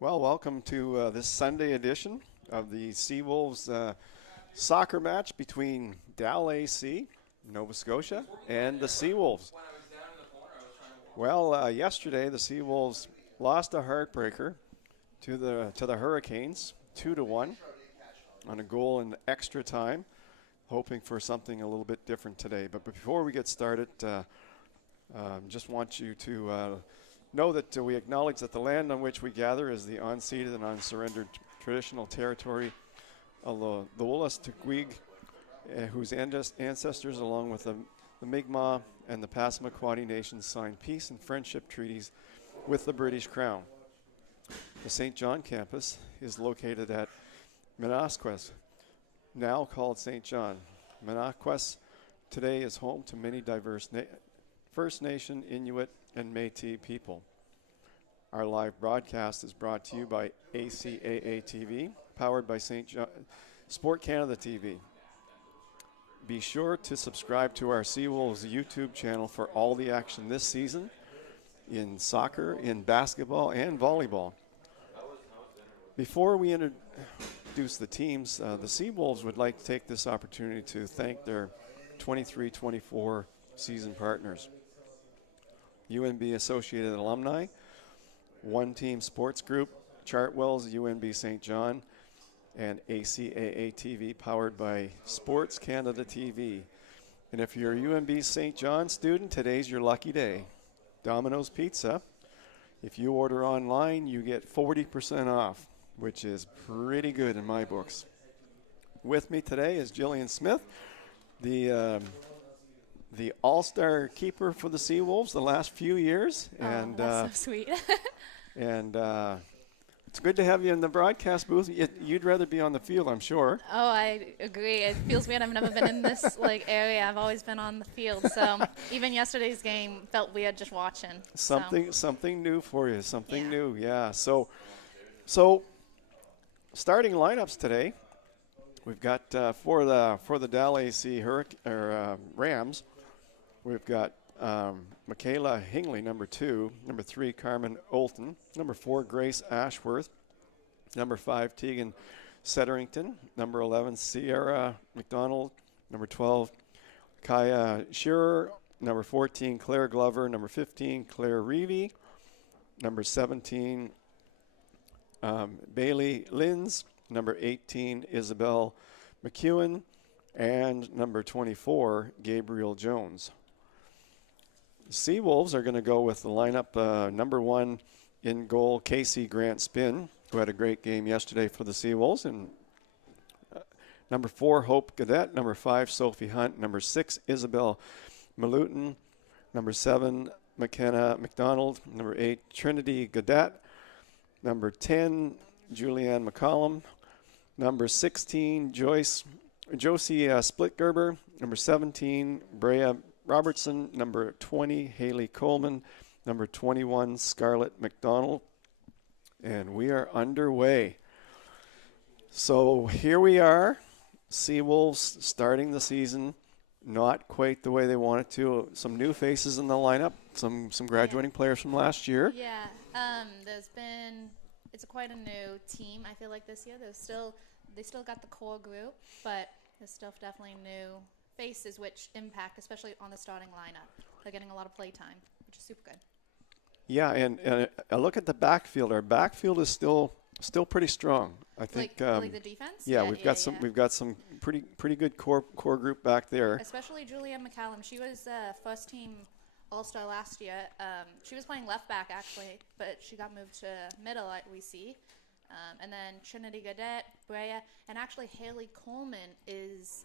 Well, welcome to this Sunday edition of the Seawolves soccer match between DALAC, Nova Scotia, and the Seawolves. Well, yesterday the Seawolves lost a heartbreaker to the Hurricanes, 2-1, on a goal in extra time, hoping for something a little bit different today. But before we get started, just want you to know that we acknowledge that the land on which we gather is the unceded and unsurrendered traditional territory of the Wolastoqiyik, whose ancestors, along with the Mi'kmaq and the Passamaquoddy nations, signed peace and friendship treaties with the British Crown. The St. John campus is located at Menasquez, now called St. John. Menasquez today is home to many diverse First Nation, Inuit, and Métis people. Our live broadcast is brought to you by ACAA TV, powered by St. John Sport Canada TV. Be sure to subscribe to our Seawolves YouTube channel for all the action this season in soccer, in basketball, and volleyball. Before we introduce the teams, the Seawolves would like to take this opportunity to thank their 23-24 season partners. UNB Associated Alumni, One Team Sports Group, Chartwell's UNB St. John, and ACAA TV, powered by Sports Canada TV. And if you're a UNB St. John student, today's your lucky day. Domino's Pizza. If you order online, you get 40% off, which is pretty good in my books. With me today is Jillian Smith, the all-star keeper for the Seawolves the last few years. And that's so sweet. And it's good to have you in the broadcast booth. You'd rather be on the field, I'm sure. Oh, I agree. It feels weird. I've never been in this area. I've always been on the field. So even yesterday's game felt weird just watching. Something new for you. Something new. Yeah. So starting lineups today. We've got for the DALAC Rams. We've got Michaela Hingley, number 2. Number 3, Carmen Olton. Number 4, Grace Ashworth. Number 5, Tegan Setterington. Number 11, Sierra McDonald. Number 12, Kaya Shearer. Number 14, Claire Glover. Number 15, Claire Reevy. Number 17, Bailey Linz. Number 18, Isabel McEwen. And number 24, Gabriel Jones. Seawolves are going to go with the lineup. Number 1 in goal, Casey Grant Spin, who had a great game yesterday for the Seawolves. And number 4, Hope Gadet. Number 5, Sophie Hunt. Number 6, Isabel Malutin. Number 7, McKenna McDonald. Number 8, Trinity Gadet. Number 10, Julianne McCollum. Number 16, Josie Splitgerber. Number 17, Brea Robertson. Number 20, Haley Coleman. Number 21, Scarlett McDonald. And we are underway. So here we are, Seawolves starting the season not quite the way they wanted to. Some new faces in the lineup, some graduating players from last year. Yeah, it's quite a new team, I feel like, this year. They still got the core group, but there's still definitely new faces which impact, especially on the starting lineup. They're getting a lot of play time, which is super good. Yeah, and a look at the backfield. Our backfield is still pretty strong. I think. Like the defense. Yeah, we've got some pretty good core group back there. Especially Julianne McCallum. She was first team All-Star last year. She was playing left back actually, but she got moved to middle, like we see. And then Trinity Gadet, Brea, and actually Haley Coleman is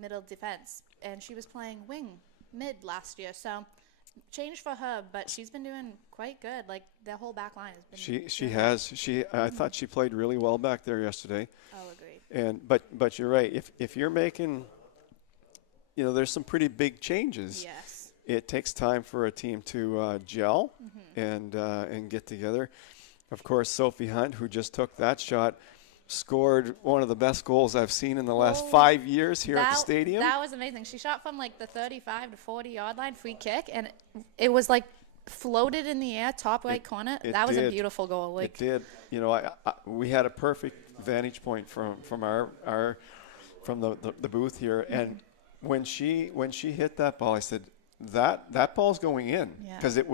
middle defense, and she was playing mid last year. So change for her, but she's been doing quite good. Like the whole back line has been. She has. I thought she played really well back there yesterday. Oh, agreed. And but you're right. If you're making, there's some pretty big changes. Yes. It takes time for a team to gel and get together. Of course, Sophie Hunt, who just took that shot, scored one of the best goals I've seen in the last 5 years here at the stadium. That was amazing. She shot from like the 35 to 40 yard line, free kick, and it was like floated in the air, top right corner. That was a beautiful goal. Like, it did. You know, we had a perfect vantage point from our from the booth here, and when she hit that ball, I said that ball's going in, because it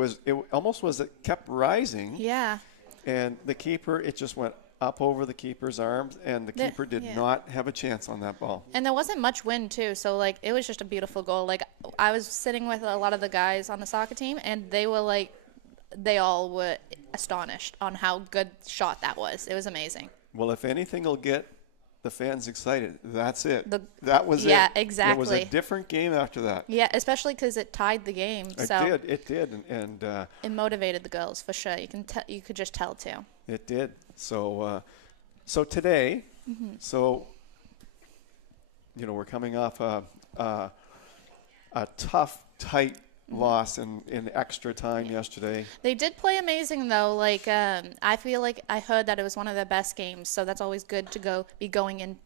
almost was, it kept rising. Yeah. And the keeper, it just went up over the keeper's arms, and the keeper did not have a chance on that ball. And there wasn't much wind too, so like it was just a beautiful goal. Like, I was sitting with a lot of the guys on the soccer team, and they were like, they all were astonished on how good shot that was. It was amazing. Well, if anything will get the fans excited, that's it. That was it. Yeah, exactly. It was a different game after that. Yeah, especially because it tied the game. It did, and it motivated the girls for sure. You could just tell too. It did. So today, so you know, we're coming off a tough, tight loss in extra time yesterday. They did play amazing though. Like, I feel like I heard that it was one of their best games, so that's always good to be going in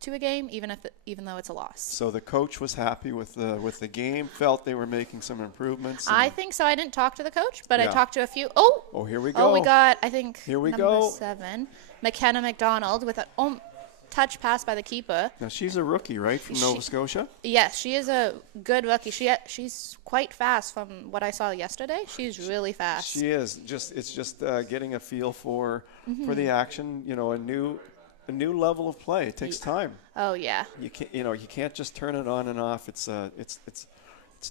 to a game, even though it's a loss. So the coach was happy with the game, felt they were making some improvements. I think so. I didn't talk to the coach, but I talked to a few. Oh, here we go. Oh, we got, I think, here we number go. 7, McKenna McDonald with a touch pass by the keeper. Now she's a rookie, right, from Nova Scotia? Yes, she is a good rookie. She's quite fast from what I saw yesterday. She's really fast. She is. It's just getting a feel for the action. You know, a new level of play. It takes time. Oh yeah. You can't just turn it on and off. It's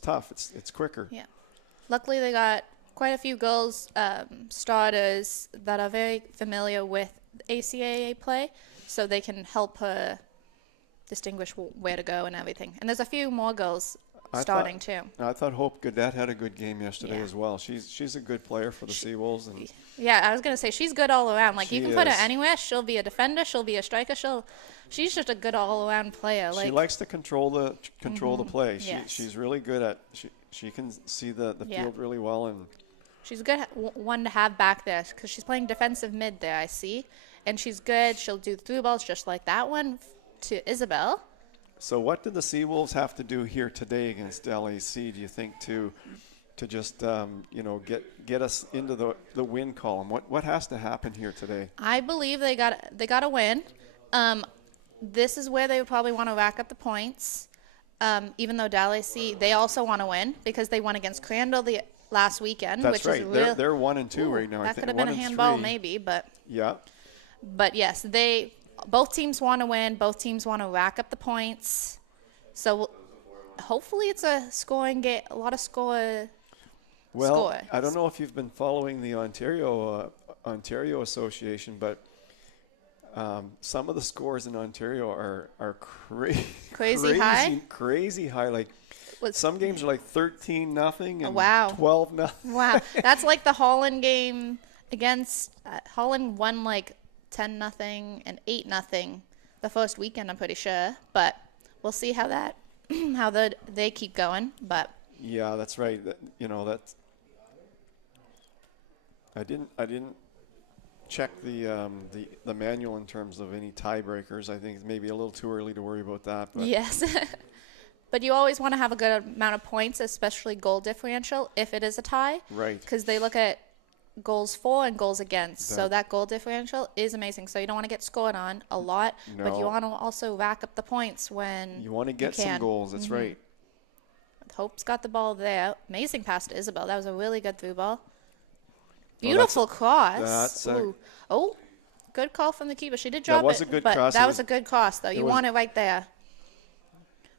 tough. It's quicker. Yeah. Luckily, they got quite a few girls, starters that are very familiar with ACAA play, so they can help her distinguish where to go and everything. And there's a few more girls starting too. I thought Hope Gaudette had a good game yesterday as well. She's a good player for the Seawolves. And yeah, I was gonna say she's good all around. Like, you can put her anywhere. She'll be a defender. She'll be a striker. She's just a good all around player. Like, she likes to control the play. Yes. She's really good at. She can see the field really well, and she's a good one to have back there because she's playing defensive mid there. I see, and she's good. She'll do through balls just like that one to Isabel. So what did the Seawolves have to do here today against LAC, do you think, to just get us into the win column? What has to happen here today? I believe they got a win. This is where they would probably want to rack up the points. Even though DALAC, they also want to win because they won against Crandall the last weekend. That's which right. Is they're 1-2 right now. That could have been a handball maybe, but yeah. But yes, both teams want to win. Both teams want to rack up the points. So hopefully it's a scoring game, a lot of score. Well, I don't know if you've been following the Ontario Association, but some of the scores in Ontario are crazy high. Like, some games are like 13-0 and 12-0. Wow, that's like the Holland game against Holland won like 10-0 and 8-0 the first weekend, I'm pretty sure. But we'll see how they keep going. But yeah, that's right. That's I didn't check the manual in terms of any tiebreakers. I think it's maybe a little too early to worry about that. But yes. But you always want to have a good amount of points, especially goal differential, if it is a tie. Right. Because they look at goals for and goals against. So that goal differential is amazing. So you don't want to get scored on a lot, but you want to also rack up the points when you want to get some goals. That's right. Hope's got the ball there. Amazing pass to Isabel. That was a really good through ball. Beautiful cross. Good call from the keeper. She did drop it. That was a good cross. That was a good cross, though. You want it right there.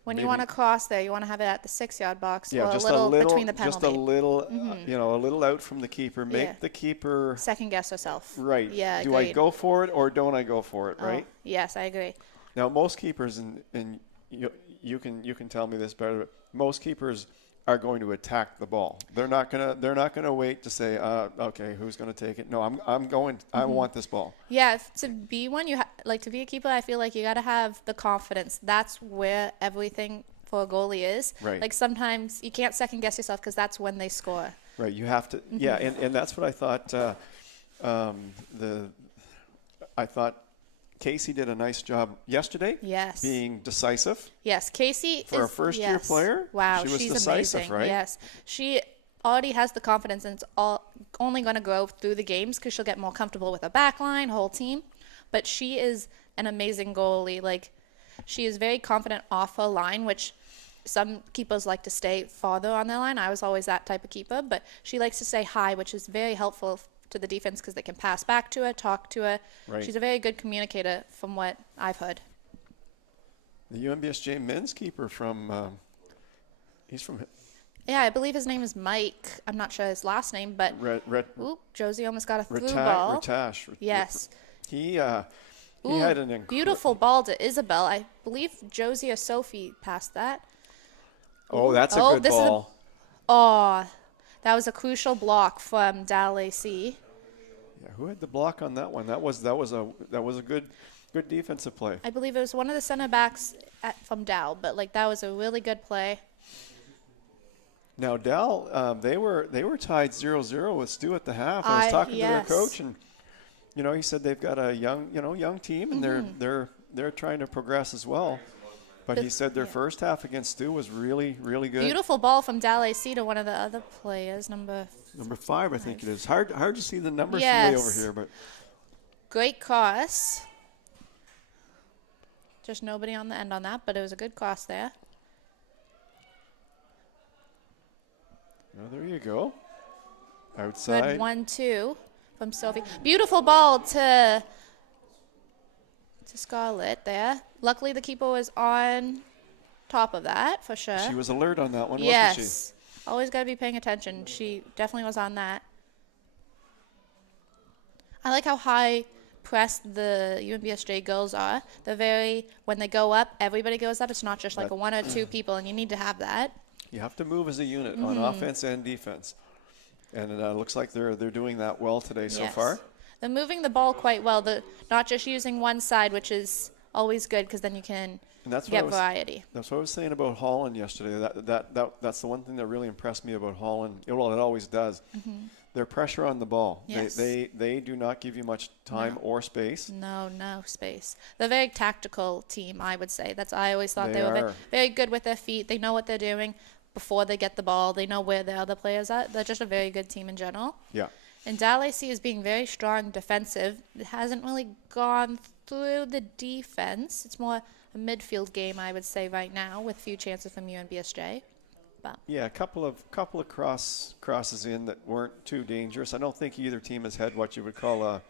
When you want to cross there, you want to have it at the 6-yard box or a little between the penalty. Just a little, a little out from the keeper. Make the keeper second guess herself. Right. Yeah. Do I go for it or don't I go for it? Right. Yes, I agree. Now, most keepers, and you can tell me this better. But most keepers are going to attack the ball. They're not gonna wait to say, okay, who's gonna take it? No, I'm going. I want this ball. Yeah, to be one, to be a keeper. I feel like you got to have the confidence. That's where everything for a goalie is. Right. Like, sometimes you can't second guess yourself because that's when they score. Right. You have to. Yeah, and that's what I thought. I thought Casey did a nice job yesterday. Yes. Being decisive. Yes, Casey for a first-year player. Wow, she was she's decisive, amazing. Right? Yes, she already has the confidence, and it's only going to grow through the games because she'll get more comfortable with a back line, whole team. But she is an amazing goalie. Like, she is very confident off her line, which some keepers like to stay farther on their line. I was always that type of keeper, but she likes to stay high, which is very helpful to the defense because they can pass back to her, talk to her. Right. She's a very good communicator from what I've heard. The UNBSJ men's keeper from, he's from... Yeah, I believe his name is Mike. I'm not sure his last name, but Josie almost got a through ball. Ratash. Yes. He had an beautiful ball to Isabel. I believe Josie or Sophie passed that. Oh, that's a good ball. That was a crucial block from DALAC. Yeah, who had the block on that one? That was a good defensive play. I believe it was one of the center backs from Dal, but like that was a really good play. Now Dal, they were tied 0-0 with Stu at the half. I was talking to their coach, and he said they've got a young team, and they're trying to progress as well. But he said their first half against Stu was really, really good. Beautiful ball from DALAC to one of the other players, number 5, I think it is. Hard to see the numbers from way over here, but great cross. Just nobody on the end on that, but it was a good cross there. Oh, there you go. Outside. Good 1-2 from Sophie. Beautiful ball to Scarlett there. Luckily, the keeper was on top of that, for sure. She was alert on that one, wasn't she? Yes. Always got to be paying attention. She definitely was on that. I like how high pressed the UNBSJ girls are. When they go up, everybody goes up. It's not just like a 1 or 2 people, and you need to have that. You have to move as a unit on offense and defense. And it looks like they're doing that well today so far. They're moving the ball quite well. Not just using one side, which is always good because then you can get variety. That's what I was saying about Holland yesterday. That's the one thing that really impressed me about Holland. Well, it always does. Their pressure on the ball. Yes. They do not give you much time or space. No space. They're a very tactical team, I would say. I always thought they were very good with their feet. They know what they're doing before they get the ball. They know where the other players are. They're just a very good team in general. Yeah. And DALAC is being very strong defensive. It hasn't really gone through the defense. It's more a midfield game, I would say, right now, with few chances from UNBSJ. But yeah, a couple of crosses in that weren't too dangerous. I don't think either team has had what you would call a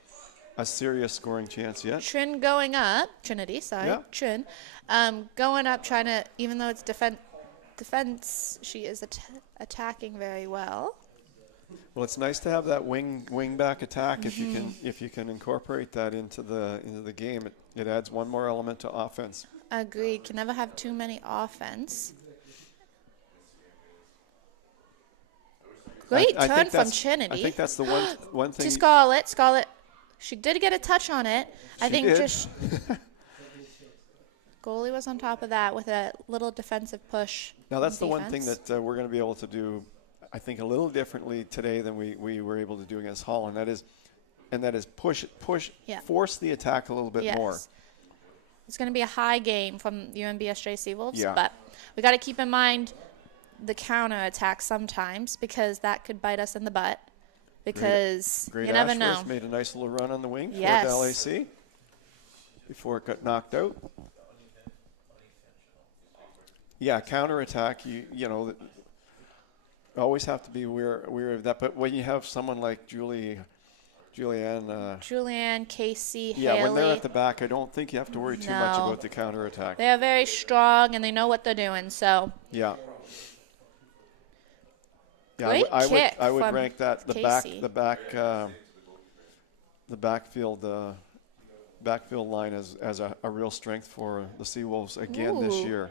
serious scoring chance yet. Trinity, going up, trying to, even though it's defense, she is attacking very well. Well, it's nice to have that wing back attack if you can incorporate that into the game. It adds one more element to offense. Agreed. Can never have too many offense. Great turn from Trinity. I think that's the one thing. To Scarlett. Scarlett, she did get a touch on it. Goalie was on top of that with a little defensive push. Now that's the one thing that we're going to be able to do, I think, a little differently today than we were able to do against Holland. That is push, force the attack a little bit more. It's going to be a high game from UNBSJ Seawolves, but we got to keep in mind the counter attack sometimes because that could bite us in the butt. Because Great you never Ashworth know. Made a nice little run on the wing for DALAC before it got knocked out. Yeah, counter attack. You always have to be aware of that. But when you have someone like Julianne, Casey, yeah, Haley, when they're at the back, I don't think you have to worry too much about the counter attack. They are very strong and they know what they're doing. So yeah. Great kick I would from rank that the backfield line as a real strength for the Seawolves again this year.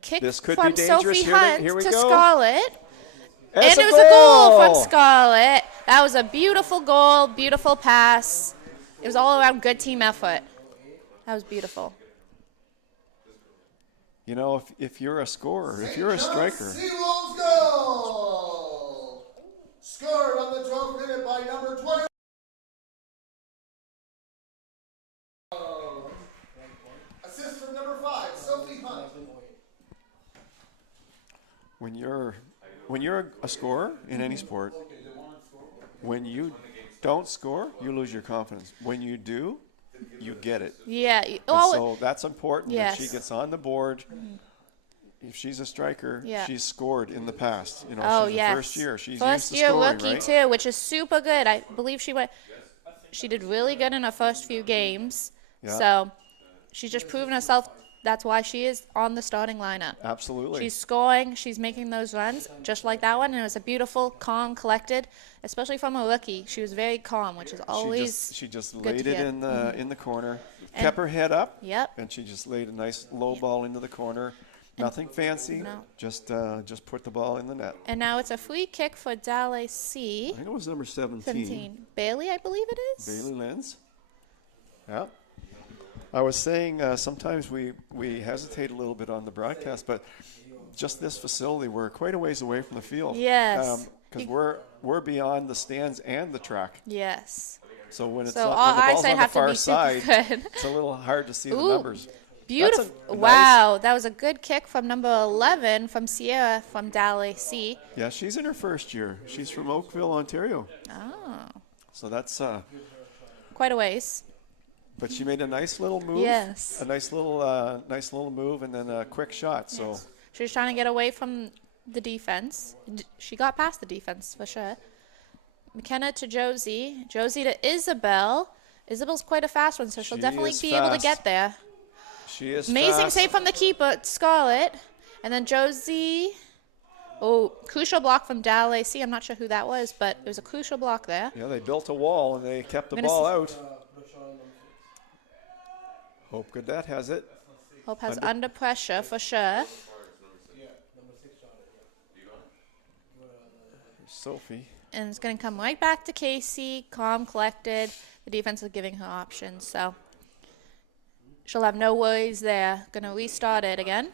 Kick this could from be dangerous. Sophie Hunt Here we to go. Scarlett. And it was a goal from Scarlett. That was a beautiful goal, beautiful pass. It was all around good team effort. That was beautiful. If you're a scorer, if you're a striker. Seawolves goal! Scored on the 12th minute by number 20. Assist from number 5, Sophie Hunt. When you're when you're a scorer in any sport, when you don't score, you lose your confidence. When you do, you get it. Yeah. And Oh, so that's important that she yes. gets on the board. If she's a striker, Yeah. she's scored in the past. You know, oh she's yes. the first year. She's first used to year scoring, rookie right? too, which is super good. I believe she did really good in her first few games. Yeah. So she's just proven herself. That's why she is on the starting lineup. Absolutely. She's scoring. She's making those runs just like that one. And it was a beautiful, calm, collected, especially from a rookie. She was very calm, which is always she just good laid to it hear. in the corner, And- kept her head up, Yep. and she just laid a nice low ball into the corner. Nothing fancy, No. just put the ball in the net. And now it's a free kick for DALAC. I think it was number 17. 17. Bailey, I believe it is. Bailey Lenz. Yeah. I was saying sometimes we hesitate a little bit on the broadcast, but just this facility, we're quite a ways away from the field. Yes. Because we're beyond the stands and the track. Yes. So when it's So on, all when the ball's eyesight on the have to far be super side, good. it's a little hard to see the Ooh. numbers. Beautiful. That's a nice- Wow. That was a good kick from number 11 from Sierra from DALAC. Yeah, she's in her first year. She's from Oakville, Ontario. Oh. So that's, Quite a ways. but she made a nice little move. Yes. A nice little move, and then a quick shot. So Yes. She was trying to get away from the defense. She got past the defense for sure. McKenna to Josie. Josie to Isabel. Isabel's quite a fast one, so she'll She definitely is be able to fast. get there. she is Amazing fast. save from the keeper, Scarlett. And then Josie. Oh, crucial block from DALAC. I'm not sure who that was, but it was a crucial block there. Yeah, they built a wall and they kept the We're gonna ball see- out. Hope Godet has it. Hope has under pressure for sure. Sophie. And it's going to come right back to Casey, calm, collected. The defense is giving her options, so she'll have no worries there. Going to restart it again.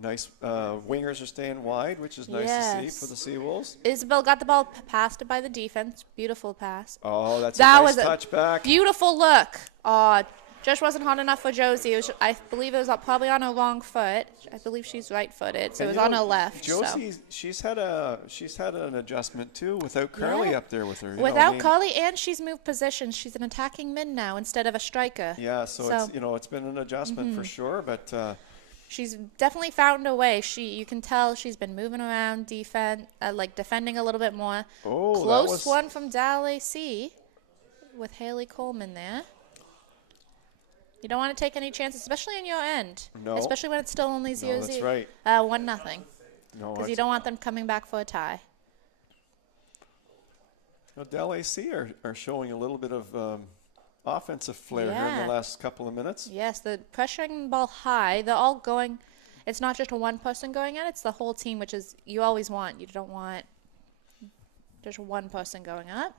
Nice wingers are staying wide, which is nice to Yes. see for the Seawolves. Isabel got the ball passed by the defense. Beautiful pass. Oh, that's That a nice was a touchback. Beautiful look. Just wasn't hot enough for Josie. I believe it was probably on her wrong foot. I believe she's right-footed, so it And was you on know, her left. Josie, she's had an adjustment too without Carly Yeah. up there with her. you know, Without I mean, Carly, and she's moved positions. She's an attacking mid now instead of a striker. Yeah, so it's it's been an adjustment for sure, but She's definitely found a way. You can tell she's been moving around, defending a little bit more. Oh, that Close was- one from DALAC with Haley Coleman there. You don't want to take any chances, especially in your end. No. Especially when it's still only 0-0. No, that's right. 1-0. no, Because you don't want them coming back for a tie. DALAC are showing a little bit of offensive flair here in Yeah. the last couple of minutes. Yes, the pressuring the ball high. They're all going. It's not just a one person going at it. It's the whole team, which is you always want. You don't want just one person going up.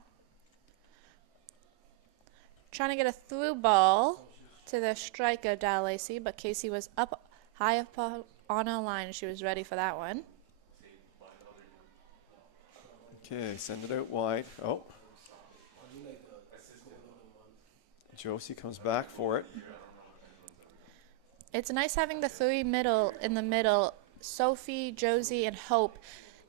Trying to get a through ball to the striker, DALAC, but Casey was up high up on her line, and she was ready for that one. Okay, send it out wide. Oh. Josie comes back for it. It's nice having the three in the middle, Sophie, Josie, and Hope.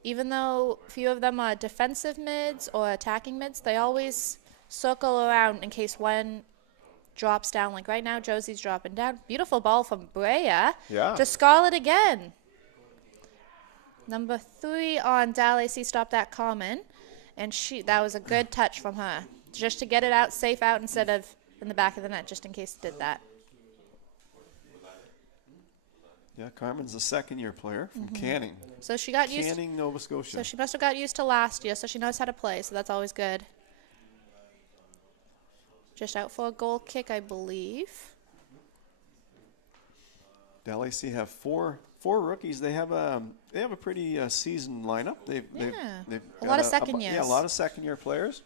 Even though a few of them are defensive mids or attacking mids, they always circle around in case one drops down. Like right now, Josie's dropping down. Beautiful ball from Brea Yeah. to Scarlett again. Number 3 on DALAC stopped that common, and that was a good touch from her. Just to get it out, safe out, instead of in the back of the net, just in case it did that. Yeah, Carmen's a second-year player from Canning. So she got used. Canning, Nova Scotia. So she must have got used to last year, so she knows how to play, so that's always good. Just out for a goal kick, I believe. DALAC have four rookies. They have a pretty seasoned lineup. They've A got lot of second Yeah, years. a lot of second-year players.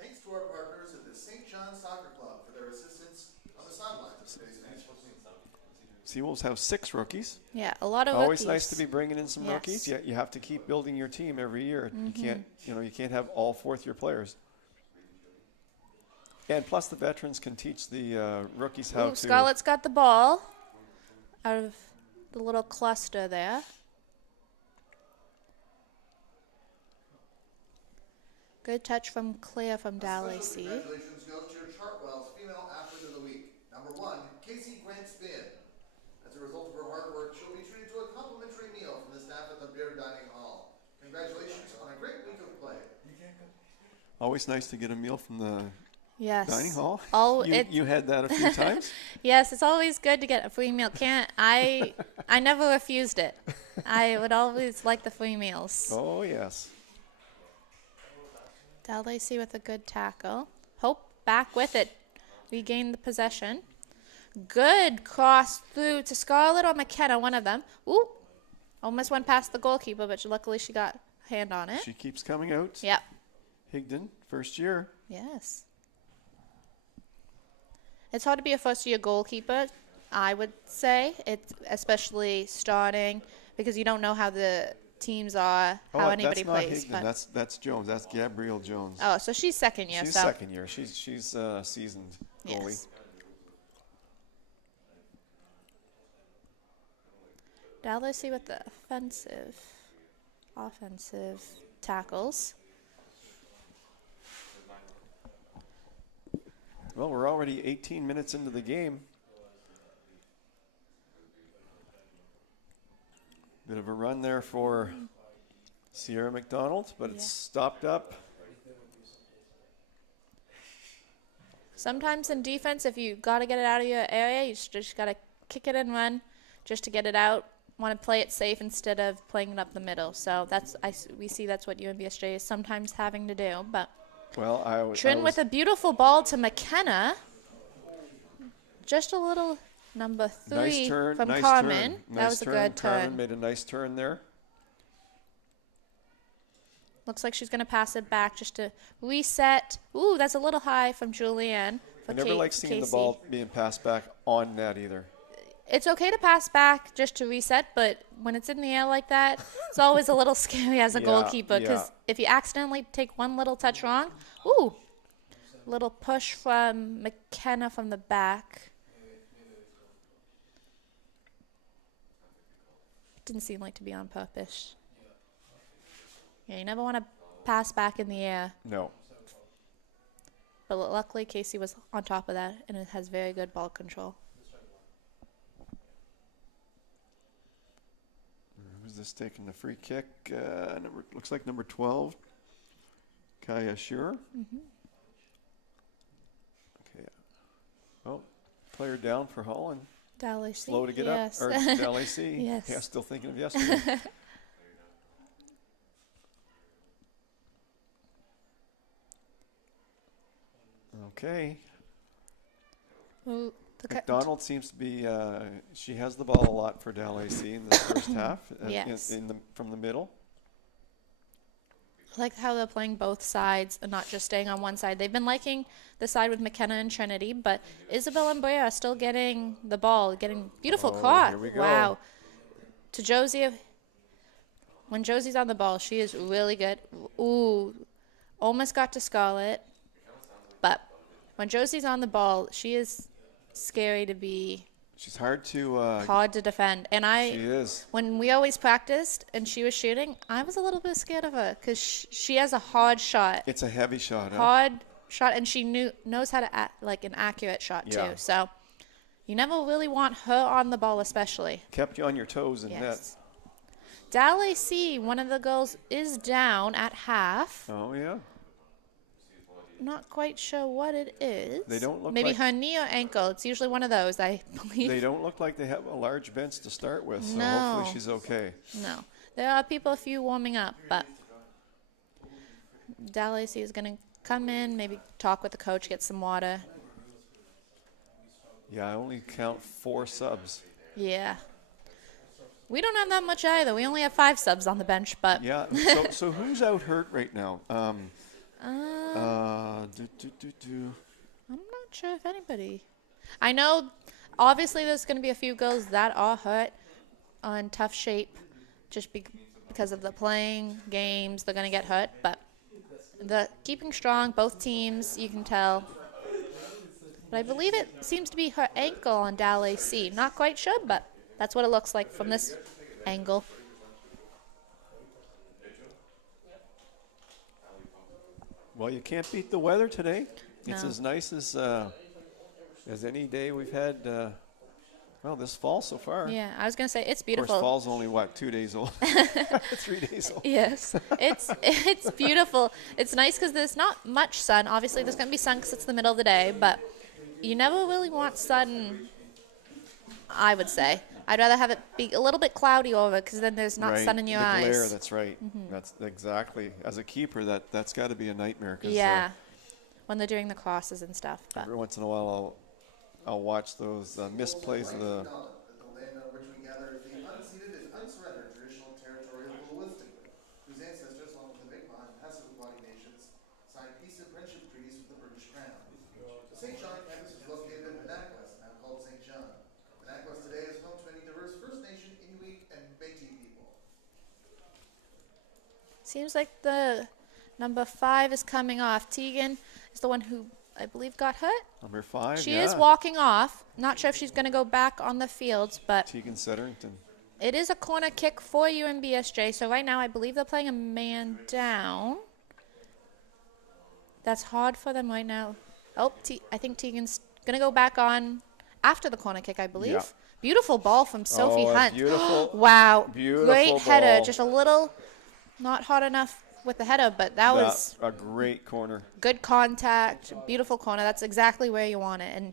Thanks to our partners at the St. John Soccer Club for their assistance on the sidelines of today's match. Seawolves have 6 rookies. Yeah, a lot of Always rookies. nice to be bringing in some Yes. rookies. Yeah, you have to keep building your team every year. You can't have all fourth-year players. And plus the veterans can teach the rookies how Ooh, to. Scarlett's got the ball out of the little cluster there. Good touch from Claire from DALAC. Congratulations goes to your Chartwell's Female Athlete of the Week. Number 1, Casey Grant Spin. As a result of her hard work, she'll be treated to a complimentary meal from the staff at the Beer Dining Hall. Congratulations on a great week of play. Always nice to get a meal from the Yes. dining hall. Oh, you had that a few times. Yes, it's always good to get a free meal. I never refused it. I would always like the free meals. Oh yes. DALAC with a good tackle. Hope back with it. Regain the possession. Good cross through to Scarlett or McKenna, one of them. Ooh, almost went past the goalkeeper, but luckily she got a hand on it. She keeps coming out. Yep. Higdon, first year. Yes. It's hard to be a first-year goalkeeper, I would say. It's especially starting because you don't know how the teams are, how anybody plays. That's not Higdon. That's Jones. That's Gabrielle Jones. Oh, so she's second year. She's so. second year. She's seasoned goalie. Yes. DALAC with the offensive tackles. Well, we're already 18 minutes into the game. Bit of a run there for Sierra McDonald, but it's stopped up. Sometimes in defense, if you got to get it out of your area, you just got to kick it and run just to get it out. Want to play it safe instead of playing it up the middle. So we see that's what UNBSJ is sometimes having to do. But Well, Trin with a beautiful ball to McKenna. Just a little number 3 nice turn, from nice Carmen. Turn. That Nice was a turn. good Carmen turn. made a nice turn there. Looks like she's going to pass it back just to reset. Ooh, that's a little high from Julianne. I never like seeing Casey. the ball being passed back on net either. It's okay to pass back just to reset, but when it's in the air like that, it's always a little scary as a Yeah, goalkeeper because yeah. if you accidentally take one little touch wrong, ooh, little push from McKenna from the back. Didn't seem like to be on purpose. Yeah, you never want to pass back in the air. No. But luckily, Casey was on top of that, and it has very good ball control. Who's this taking the free kick? Looks like number 12, Kaya Shure. Okay. Oh, player down for Holland. DALAC. Slow to get yes. up. Or DALAC. Yes. Yeah, still thinking of yesterday. Okay. Ooh, McDonald seems to be, she has the ball a lot for DALAC in the first half Yes. from the middle. I like how they're playing both sides and not just staying on one side. They've been liking the side with McKenna and Trinity, but Isabel and Brea are still getting the ball, getting beautiful cross. Here we go. Wow. To Josie. When Josie's on the ball, she is really good. Ooh, almost got to Scarlett. But when Josie's on the ball, she is scary to be She's hard to. hard to defend. And She is. when we always practiced and she was shooting, I was a little bit scared of her because she has a hard shot. It's a heavy shot. Huh? Hard shot, and she knows how to like an accurate shot Yeah. too. So you never really want her on the ball, especially. Kept you on your toes in net. Yes. DALAC, one of the girls is down at half. Oh yeah. Not quite sure what it is. They don't look maybe like- her knee or ankle. It's usually one of those, I believe. They don't look like they have a large bench to start with, so No. hopefully she's okay. No. There are a few warming up, but DALAC is going to come in, maybe talk with the coach, get some water. Yeah, I only count 4 subs. Yeah. We don't have that much either. We only have 5 subs on the bench, but Yeah. So who's out hurt right now? I'm not sure if anybody. I know, obviously, there's going to be a few girls that are hurt on tough shape just because of the playing games. They're going to get hurt, but the keeping strong, both teams, you can tell. But I believe it seems to be her ankle on DALAC. Not quite sure, but that's what it looks like from this angle. Well, you can't beat the weather today. It's No. as nice as any day we've had, well, this fall so far. Yeah, I was going to say, it's Of beautiful. course, fall's only, 2 days old? 3 days old. Yes, it's beautiful. It's nice because there's not much sun. Obviously, there's going to be sun because it's the middle of the day, but you never really want sun, I would say. I'd rather have it be a little bit cloudy over because then there's not Right. sun in your the eyes. glare, that's right. That's exactly. As a keeper, that's got to be a nightmare. 'Cause, Yeah, when they're doing the crosses and stuff. But every once in a while, I'll watch those misplays of the. At the land on which we gather, the unceded and unsurrendered traditional territory of the Wolastoqiyik, whose ancestors, along with the Mi'kmaq and Passamaquoddy nations, signed peace and friendship treaties with the British Crown. The St. John campus was located in Minneapolis, now called St. John. Minneapolis today is home to many diverse First Nation, Inuit, and Métis people. seems like the number 5 is coming off. Tegan is the one who I believe got hurt. Number 5. She yeah. is walking off. Not sure if she's going to go back on the fields, but Tegan Setterington. it is a corner kick for UNBSJ. So right now I believe they're playing a man down. That's hard for them right now. Oh, I think Tegan's going to go back on after the corner kick, I believe. Yeah. Beautiful ball from Sophie a Hunt. beautiful- Wow. beautiful Great header. ball. Just a little not hot enough with the header, but that was a great corner. good contact, beautiful corner. That's exactly where you want it. And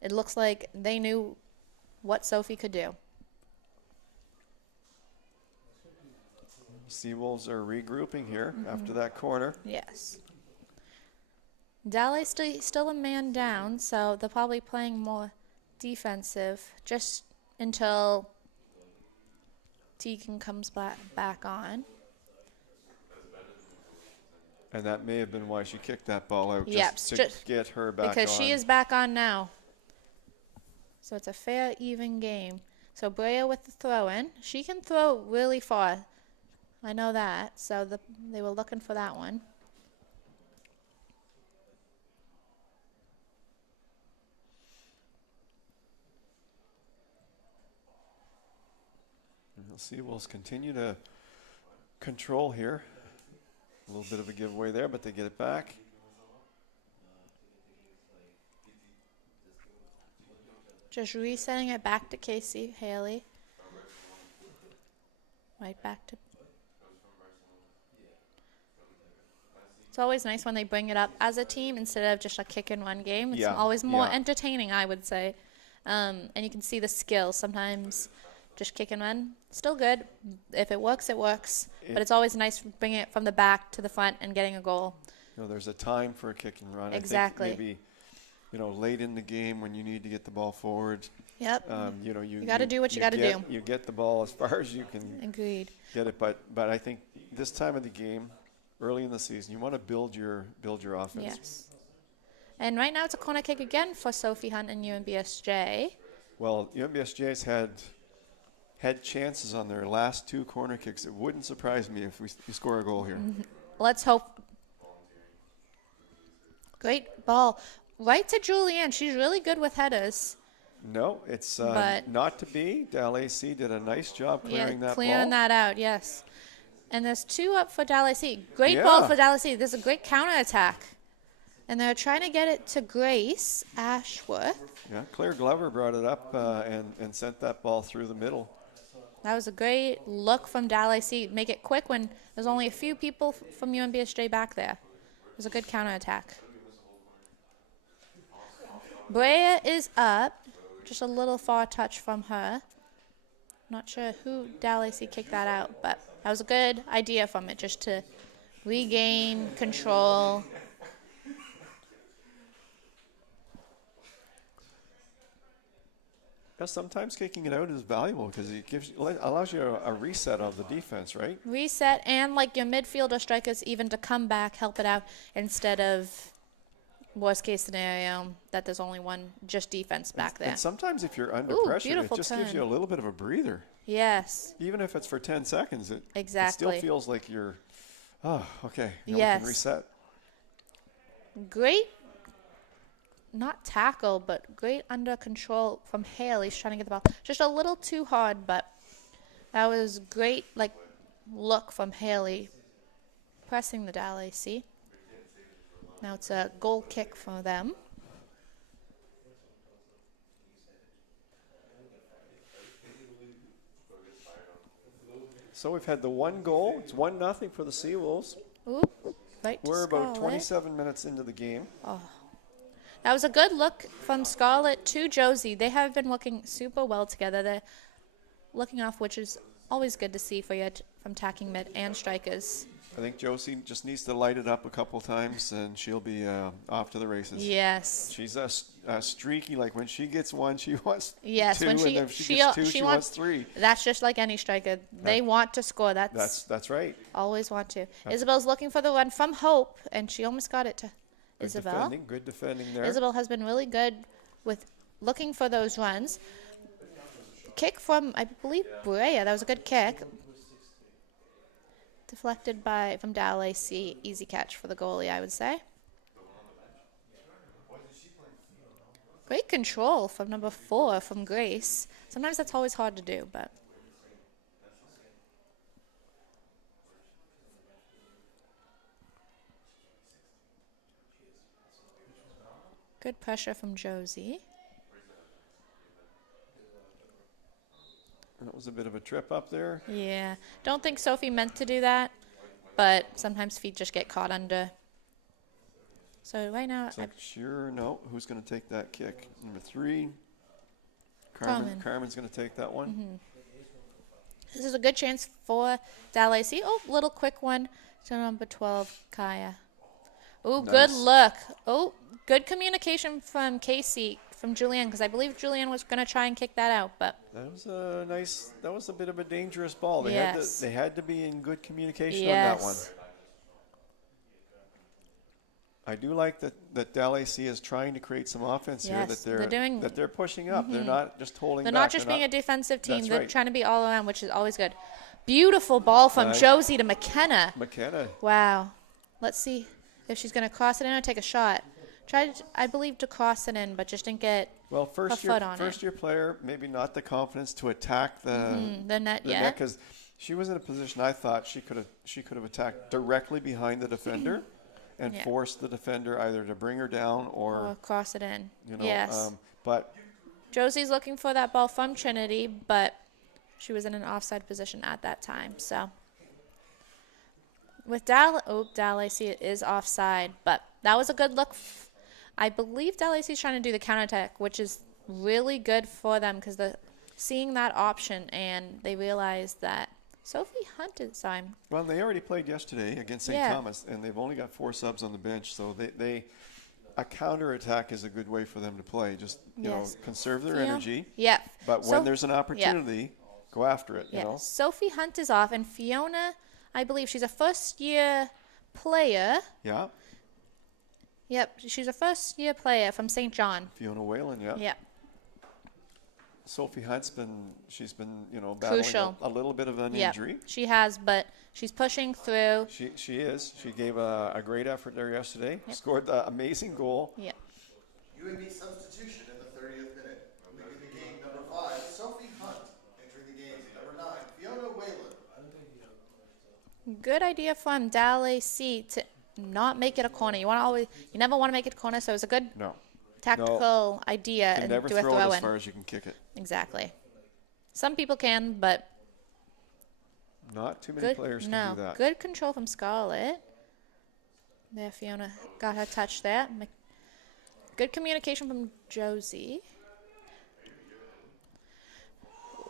it looks like they knew what Sophie could do. Seawolves are regrouping here after that corner. Yes. Dale's still a man down, so they're probably playing more defensive just until Tegan comes back on. And that may have been why she kicked that ball out, Yep, just to just get her back because on. she is back on now. So it's a fair, even game. So Brea with the throw-in. She can throw really far. I know that. So they were looking for that one. And you'll see Wolves continue to control here. A little bit of a giveaway there, but they get it back. Just resetting it back to Casey Haley. Right back to. It's always nice when they bring it up as a team instead of just a kick and run game. It's Yeah, always more yeah. entertaining, I would say. And you can see the skill. Sometimes just kick and run, still good. If it works, it works. But it's always nice bringing it from the back to the front and getting a goal. You know, there's a time for a kick and run. Exactly. I think maybe, late in the game when you need to get the ball forward. Yep. You gotta do what you gotta do. You get the ball as far as you can Agreed. get it, but I think this time of the game, early in the season, you want to build your offense. Yes. And right now it's a corner kick again for Sophie Hunt and UNBSJ. Well, UNBSJ's had chances on their last 2 corner kicks. It wouldn't surprise me if we score a goal here. Let's hope. Great ball. Right to Julianne. She's really good with headers. No, it's But- not to be. DALAC did a nice job clearing that clearing ball. that out, yes. And there's 2 up for DALAC. Great Yeah. ball for DALAC. There's a great counterattack. And they're trying to get it to Grace Ashworth. Yeah, Claire Glover brought it up and sent that ball through the middle. That was a great look from DALAC. Make it quick when there's only a few people from UNBSJ back there. It was a good counterattack. Brea is up. Just a little far touch from her. Not sure who DALAC kicked that out, but that was a good idea from it, just to regain control. Yeah, sometimes kicking it out is valuable because it allows you a reset of the defense, right? Reset, and like your midfielder strikers even to come back, help it out, instead of worst case scenario that there's only one just defense back there. And sometimes if you're under Ooh, pressure, it beautiful just gives you a turn. little bit of a breather. Yes. Even if it's for 10 seconds, it Exactly. still feels like you're, okay, now we Yes. can reset. Great not tackle, but great under control from Haley. She's trying to get the ball just a little too hard, but that was great, like, look from Haley pressing the DALAC. Now it's a goal kick for them. So we've had the one goal. It's 1-0 for the Seawolves. Ooh, right to We're about Scarlett. 27 minutes into the game. That was a good look from Scarlett to Josie. They have been working super well together. They're looking off, which is always good to see for you from tacking mid and strikers. I think Josie just needs to light it up a couple times, and she'll be off to the races. Yes. She's a streaky. Like when she gets one, she wants Yes, two, when and if she gets two, she wants three. That's just like any striker. They want to score. That's right. Always want to. Isabel's looking for the run from Hope, and she almost got it to Isabel. Good defending there. Isabel has been really good with looking for those runs. Kick from, I believe, Brea. That was a good kick. Deflected from DALAC. Easy catch for the goalie, I would say. Great control from number 4 from Grace. Sometimes that's always hard to do, but. Good pressure from Josie. That was a bit of a trip up there. Yeah. Don't think Sophie meant to do that, but sometimes feet just get caught under. So right now, It's like, sure, no. Who's going to take that kick? Number 3. Carmen's going to take that one. This is a good chance for DALAC. Oh, little quick one to number 12, Kaya. Oh, Nice. Good look. Oh, good communication from Casey, from Julianne, because I believe Julianne was going to try and kick that out, but. That was a nice. That was a bit of a dangerous ball. They Yes. had to be in good communication Yes. on that one. I do like that DALAC is trying to create some offense here. Yes, That they're pushing up. They're not just holding They're back. not just being a defensive team. That's They're right. trying to be all around, which is always good. Beautiful ball from Nice. Josie to McKenna. McKenna. Wow. Let's see if she's going to cross it in or take a shot. Tried, I believe, to cross it in, but just didn't get Well, a foot on first year player, maybe not the confidence to attack the net the yet. because she was in a position I thought she could have attacked directly behind the defender and Yeah. forced the defender either to bring her down Or cross it in. you know. Yes. But Josie's looking for that ball from Trinity, but she was in an offside position at that time. So with DALAC is offside, but that was a good look. I believe DALAC is trying to do the counterattack, which is really good for them because seeing that option, and they realized that Sophie Hunt is time. well, they already played yesterday against St. Yeah. Thomas, and they've only got 4 subs on the bench, so they a counterattack is a good way for them to play. Just Yes. conserve their Fiona? energy, Yeah. but when there's an opportunity, go after it. You know. Sophie Hunt is off, and Fiona, I believe she's a first-year player. Yeah. Yep, she's a first-year player from St. John. Fiona Whalen. Yeah. Yep. Sophie Hunt's she's been battling Crucial. a little bit of an Yep. injury. She has, but she's pushing through. She gave a great effort there yesterday. Scored the amazing goal. Yep. UNB substitution in the 30th minute. Leaving the game, number 5, Sophie Hunt. Entering the game, number 9, Fiona Whalen. Good idea from DALAC to not make it a corner. You never want to make it a corner, so it's a good No. tactical idea You can and never do a throw it throw as in. far as you can kick it. Exactly. Some people can, but Not too many good. players can No, do that. good control from Scarlett. There, Fiona got her touch there. Good communication from Josie.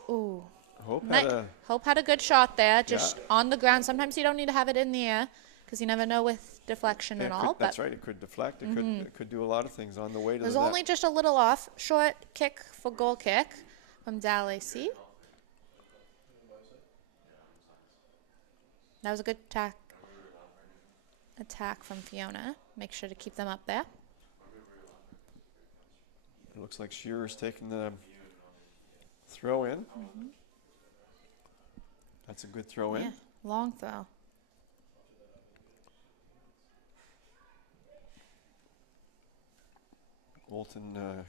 Ooh. Hope had a good shot there, just on the ground. Sometimes you don't need to have it in the air because you never know with deflection and all. That's right. It could deflect. It could do a lot of things on the way to It was the net. only just a little off. Short kick for goal kick from DALAC. That was a good attack from Fiona. Make sure to keep them up there. It looks like Shearer's taking the throw in. That's a good throw in. Yeah, long throw. Bolton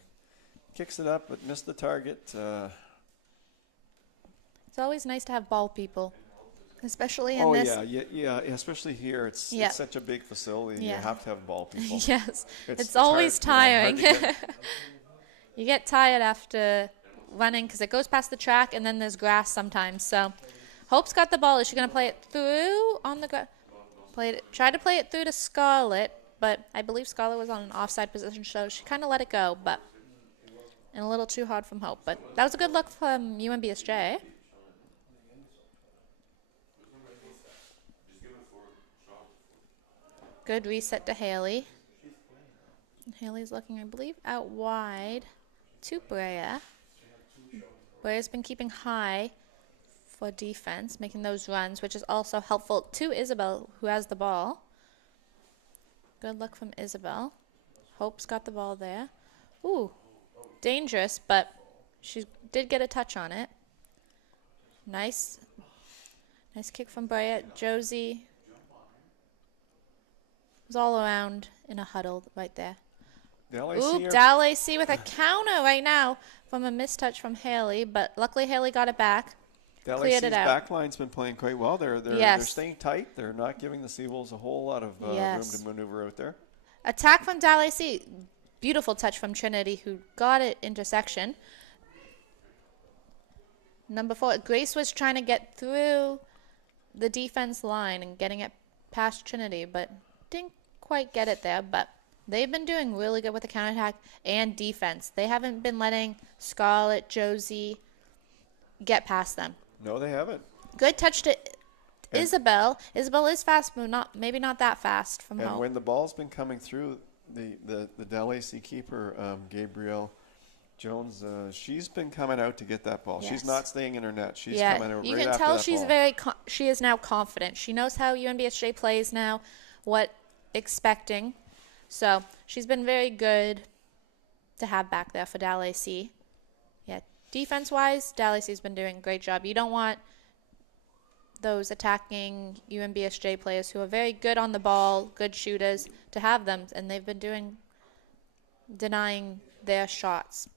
kicks it up, but missed the target. It's always nice to have ball people, especially in this. Yeah, especially here. It's such a big facility. Yeah. You have to have ball people. Yes, it's always hard, tiring. You get tired after running because it goes past the track and then there's grass sometimes. So Hope's got the ball. Is she going to play it through on the grass? Tried to play it through to Scarlett, but I believe Scarlett was on an offside position, so she kind of let it go, and a little too hard from Hope. But that was a good look from UNBSJ. Good reset to Haley. Haley's looking, I believe, out wide to Brea. Brea's been keeping high for defense, making those runs, which is also helpful to Isabel, who has the ball. Good luck from Isabel. Hope's got the ball there. Ooh, dangerous, but she did get a touch on it. Nice kick from Brea. Josie was all around in a huddle right there. DALAC with a counter right now from a mistouch from Haley, but luckily Haley got it back. Cleared it out. Backline's been playing quite well. They're staying tight. They're not giving the Seawolves a whole lot of room to maneuver out there. Attack from DALAC. Beautiful touch from Trinity, who got it intersection. Number 4, Grace was trying to get through the defense line and getting it past Trinity, but didn't quite get it there. But they've been doing really good with the counterattack and defense. They haven't been letting Scarlett, Josie get past them. No, they haven't. Good touch to Isabel. Isabel is fast, but maybe not that fast from home. And when the ball's been coming through, the DALAC keeper, Gabrielle Jones, she's been coming out to get that ball. Yes. She's not staying in her net. She's coming out you right can after tell that she's ball. she is now confident. She knows how UNBSJ plays now, what expecting. So she's been very good to have back there for DALAC. Yeah, defense-wise, DALAC's been doing a great job. You don't want those attacking UNBSJ players who are very good on the ball, good shooters, to have them, and they've been denying their shots.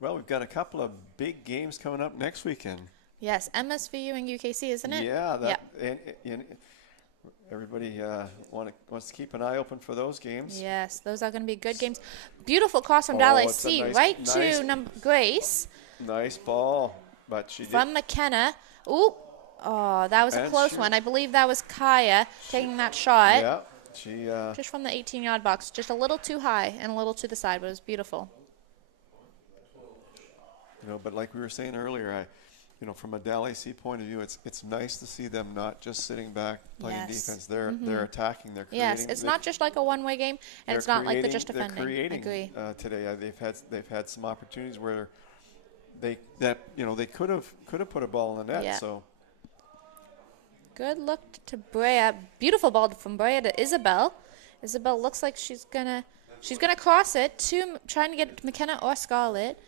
Well, we've got a couple of big games coming up next weekend. Yes, MSVU and UKC, isn't it? Yeah, and everybody wants to keep an eye open for those games. Yes, those are going to be good games. Beautiful cross from DALAC, right to Grace. Nice ball, but she from McKenna. Ooh, that was a close one. I believe that was Kaya taking that shot. Yeah, she just from the 18-yard box, just a little too high and a little to the side, but it was beautiful. But like we were saying earlier, from a DALAC point of view, it's nice to see them not just sitting back playing defense. They're attacking. They're creating. Yes, it's not just like a one-way game, and it's not like they're just defending. They're creating. I agree. Today. They've had some opportunities where they could have put a ball in the net. Yeah. So good look to Brea. Beautiful ball from Brea to Isabel. Isabel looks like she's gonna cross it to trying to get McKenna or Scarlett.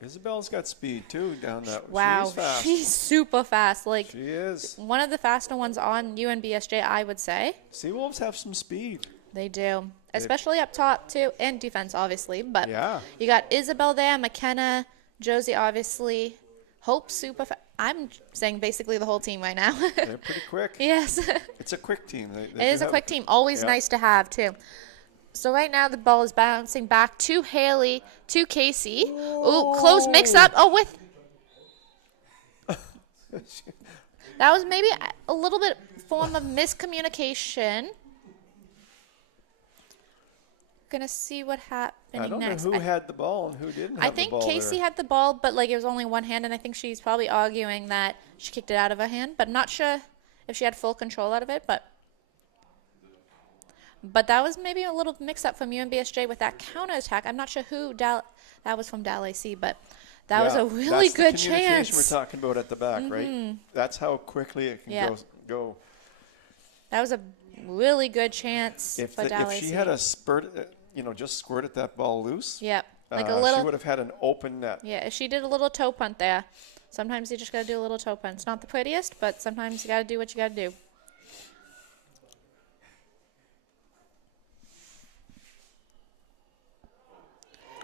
Isabel's got speed too down that. Wow, she's fast. She's super fast. Like she is one of the faster ones on UNBSJ, I would say. Seawolves have some speed. They do, especially up top too, and defense obviously. But yeah, you got Isabel there, McKenna, Josie obviously, Hope super fast. I'm saying basically the whole team right now. They're pretty quick. Yes, it's a quick team. It is a quick team. Always nice to have too. So right now the ball is bouncing back to Haley, to Casey. Ooh, close mix-up. Oh, with... That was maybe a little bit form of miscommunication. Gonna see what happened next. I don't know who had the ball and who didn't have the ball. I think Casey had the ball, but it was only one hand, and I think she's probably arguing that she kicked it out of her hand, but I'm not sure if she had full control out of it, But that was maybe a little mix-up from UNBSJ with that counterattack. I'm not sure who that was from DALAC, but that was a really good chance. That's the communication we're talking about at the back, right? That's how quickly it can go. That was a really good chance for DALAC. If she had a spurt, just squirted that ball loose, like a little, she would have had an open net. Yeah, if she did a little toe punt there. Sometimes you just got to do a little toe punt. It's not the prettiest, but sometimes you got to do what you got to do.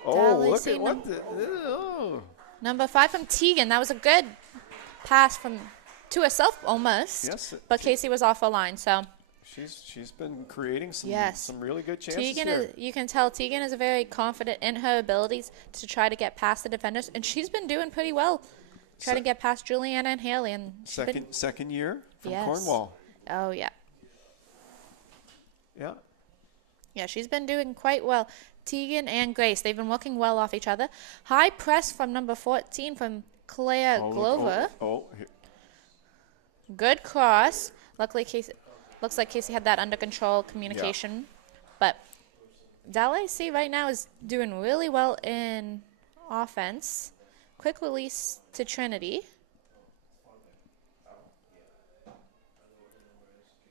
Oh, look DALAC at what the. Oh. number 5 from Tegan. That was a good pass to herself almost. Yes. But Casey was off her line, so. She's been creating Yes. some really good chances Tegan here. you can tell Tegan is very confident in her abilities to try to get past the defenders, and she's been doing pretty well. Trying to get past Juliana and Haley, and Second year from Yes. Cornwall. Oh yeah, Yeah. yeah, she's been doing quite well. Tegan and Grace, they've been working well off each other. High press from number 14 from Claire Oh, look, Glover. here. Good cross. Luckily, looks like Casey had that under control communication. But DALAC right now is doing really well in offense. Quick release to Trinity.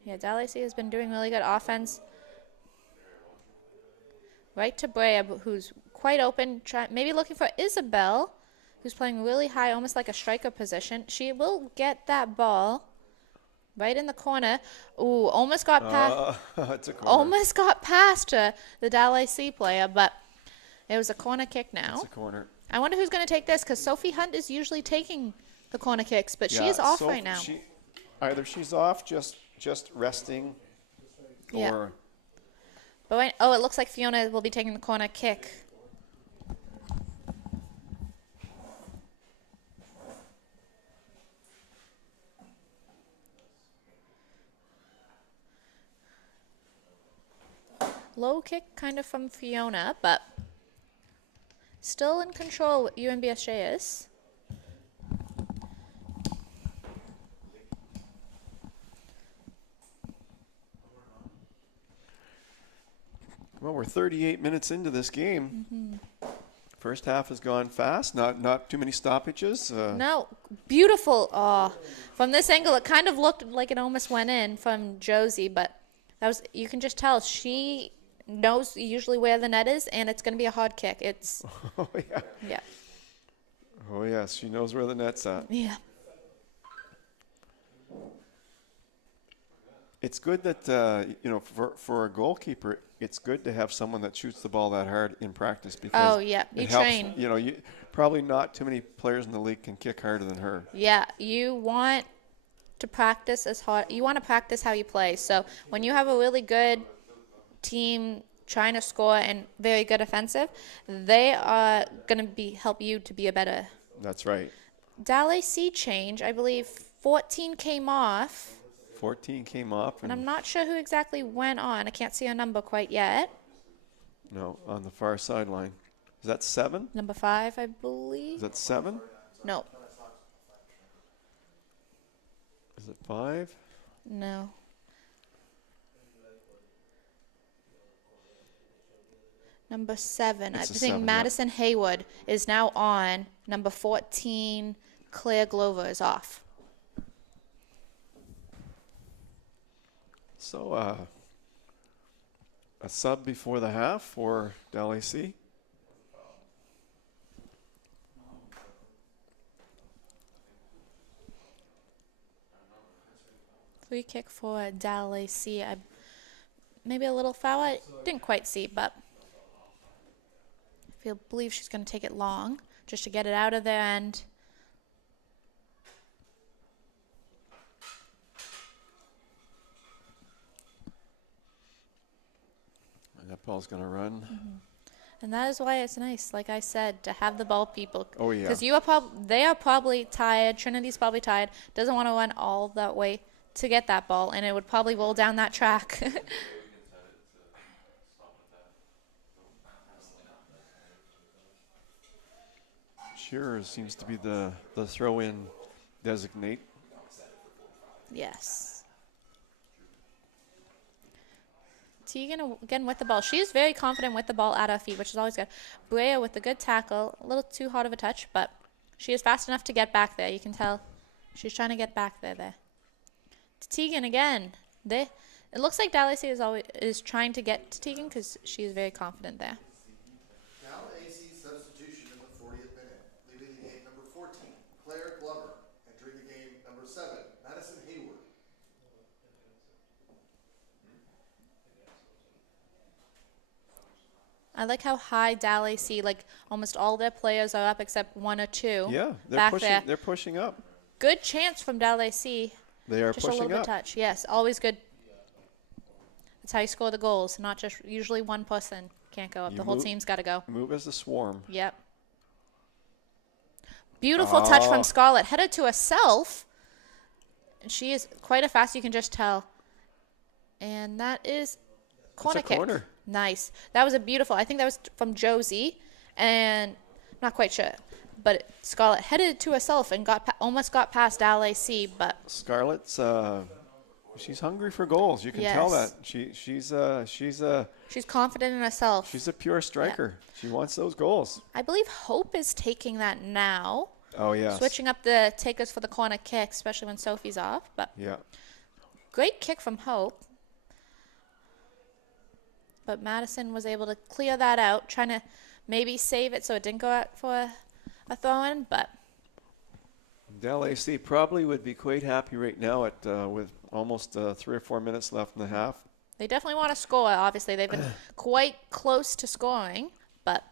Yeah, DALAC has been doing really good offense. Right to Brea, who's quite open, maybe looking for Isabel, who's playing really high, almost like a striker position. She will get that ball right in the corner. Ooh, almost got past. It's a corner. Almost got past the DALAC player, but it was a corner kick now. It's a corner. I wonder who's going to take this, because Sophie Hunt is usually taking the corner kicks, but she is off right now. Either she's off, just resting, Yeah. or But it looks like Fiona will be taking the corner kick. Low kick kind of from Fiona, but still in control UNBSJ is. well, we're 38 minutes into this game. Mm-hmm. First half has gone fast. Not too many stoppages. No, beautiful. From this angle, it kind of looked like it almost went in from Josie, but you can just tell she knows usually where the net is, and it's going to be a hard kick. It's Oh yeah. yeah, Oh yes, she knows where the net's at. yeah. It's good that for a goalkeeper, it's good to have someone that shoots the ball that hard in practice because Oh yeah, you it helps. train. You probably not too many players in the league can kick harder than her. Yeah, you want to practice as hard. You want to practice how you play. So when you have a really good team trying to score and very good offensive, they are going to help you to be a better. That's right. DALAC change, I believe 14 came off, 14 came off, and I'm not sure who exactly went on. I can't see a number quite yet. no, on the far sideline. Is that 7? Number 5, I Is believe. that 7? No, Is it 5? no. Number 7, I It's a think 7, yeah. Madison Haywood is now on. Number 14, Claire Glover is off. So a sub before the half for DALAC. Free kick for DALAC. Maybe a little foul. I didn't quite see, but I believe she's going to take it long just to get it out of their end. And that ball's going to run. And that is why it's nice, like I said, to have the ball people. Oh, yeah. Because they are probably tired. Trinity's probably tired. Doesn't want to run all that way to get that ball, and it would probably roll down that track. Shearer seems to be the throw-in designate. Yes. Tegan again with the ball. She's very confident with the ball at her feet, which is always good. Brea with a good tackle. A little too hard of a touch, but she is fast enough to get back there. You can tell she's trying to get back there. To Tegan again. It looks like DALAC is trying to get to Tegan because she is very confident there. Now AC substitution in the 40th minute, leaving the game number 14, Claire Glover, entering the game number 7, Madison Hayward. I like how high DALAC, like almost all their players are up except one or two. Yeah, back there. they're pushing up. Good chance from DALAC. They are Just pushing a little up. bit touch. Yes, always good. That's how you score the goals, not just usually one person can't go up. You The whole move- team's got to go. Move as a swarm. Yep. Beautiful touch Oh. from Scarlett. Headed to herself. And she is quite a fast, you can just tell. And that is corner That's a kick. corner. Nice. That was a beautiful. I think that was from Josie. And not quite sure. But Scarlett headed to herself and almost got past DALAC, but Scarlett's she's hungry for goals. You can tell that. Yes. She's confident in herself. She's a pure striker. She wants those goals. I believe Hope is taking that now. Oh yeah. Switching up the takers for the corner kick, especially when Sophie's off. But Yeah. great kick from Hope. But Madison was able to clear that out, trying to maybe save it so it didn't go out for a throw-in. But DALAC probably would be quite happy right now at with almost 3 or 4 minutes left in the half. they definitely want to score. Obviously, they've been quite close to scoring. But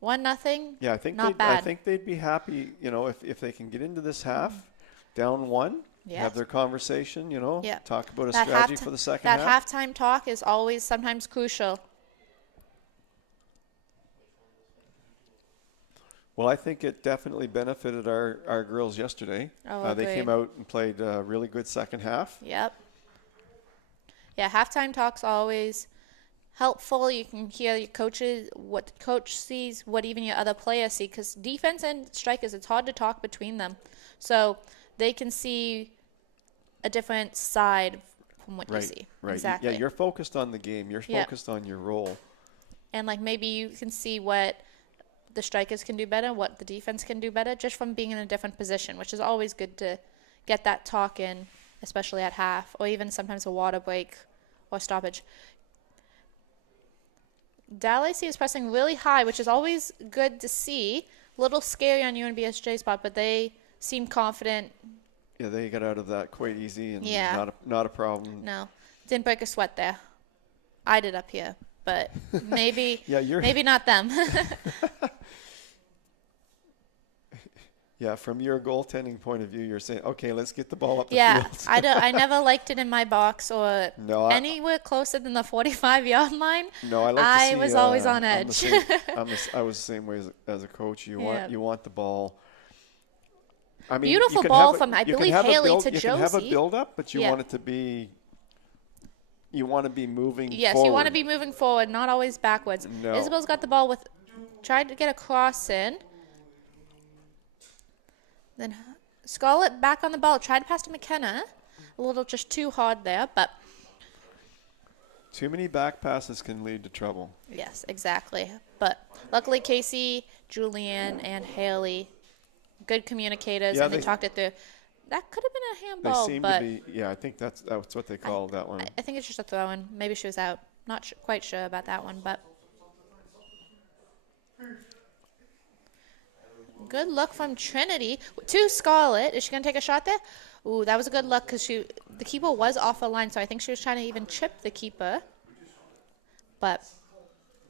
1-0. Yeah, I think not bad. I think they'd be happy, if they can get into this half, down 1, Yes. have their conversation, Yeah. talk about a That strategy halfti- for the second That half. halftime talk is always sometimes crucial. Well, I think it definitely benefited our girls yesterday. Oh, They came agreed. out and played a really good second half. Yep. Yeah, halftime talk's always helpful. You can hear your coaches, what the coach sees, what even your other players see. Because defense and strikers, it's hard to talk between them. So they can see a different side from what you see. Right. Exactly. Yeah, you're focused on the game. You're Yep. focused on your role. And like maybe you can see what the strikers can do better, what the defense can do better, just from being in a different position, which is always good to get that talk in, especially at half, or even sometimes a water break or stoppage. DALAC is pressing really high, which is always good to see. A little scary on UNBSJ spot, but they seem confident. Yeah, they got out of that quite easy and Yeah. not a problem. No, didn't break a sweat there. I did up here, but maybe Yeah, maybe not them. Yeah, from your goaltending point of view, you're saying, okay, let's get the ball up the Yeah, field. I never liked it in my box or No, anywhere closer than the 45-yard line. No, I like to I see. was always on I'm the edge. same- I was the same way as a coach. You Yeah. want the ball. I mean, Beautiful you can ball have from, I you can believe, have a Haley build- to You can have a Josie. build up, but you Yeah. want it to be. You want to be moving. Yes, forward. you want to be moving forward, not always backwards. No. Isabel's got the ball tried to get a cross in. Then Scarlett back on the ball, tried to pass to McKenna. A little just too hard there, but Too many back passes can lead to trouble. yes, exactly. But luckily Casey, Julianne, and Haley, good communicators, Yeah, and they they- talked it through. That could have been a They handball, seem but to be. Yeah, I think that's what they call that one. I think it's just a throw-in. Maybe she was out. Not quite sure about that one, but good look from Trinity to Scarlett. Is she gonna take a shot there? Ooh, that was a good look because the keeper was off her line, so I think she was trying to even chip the keeper, but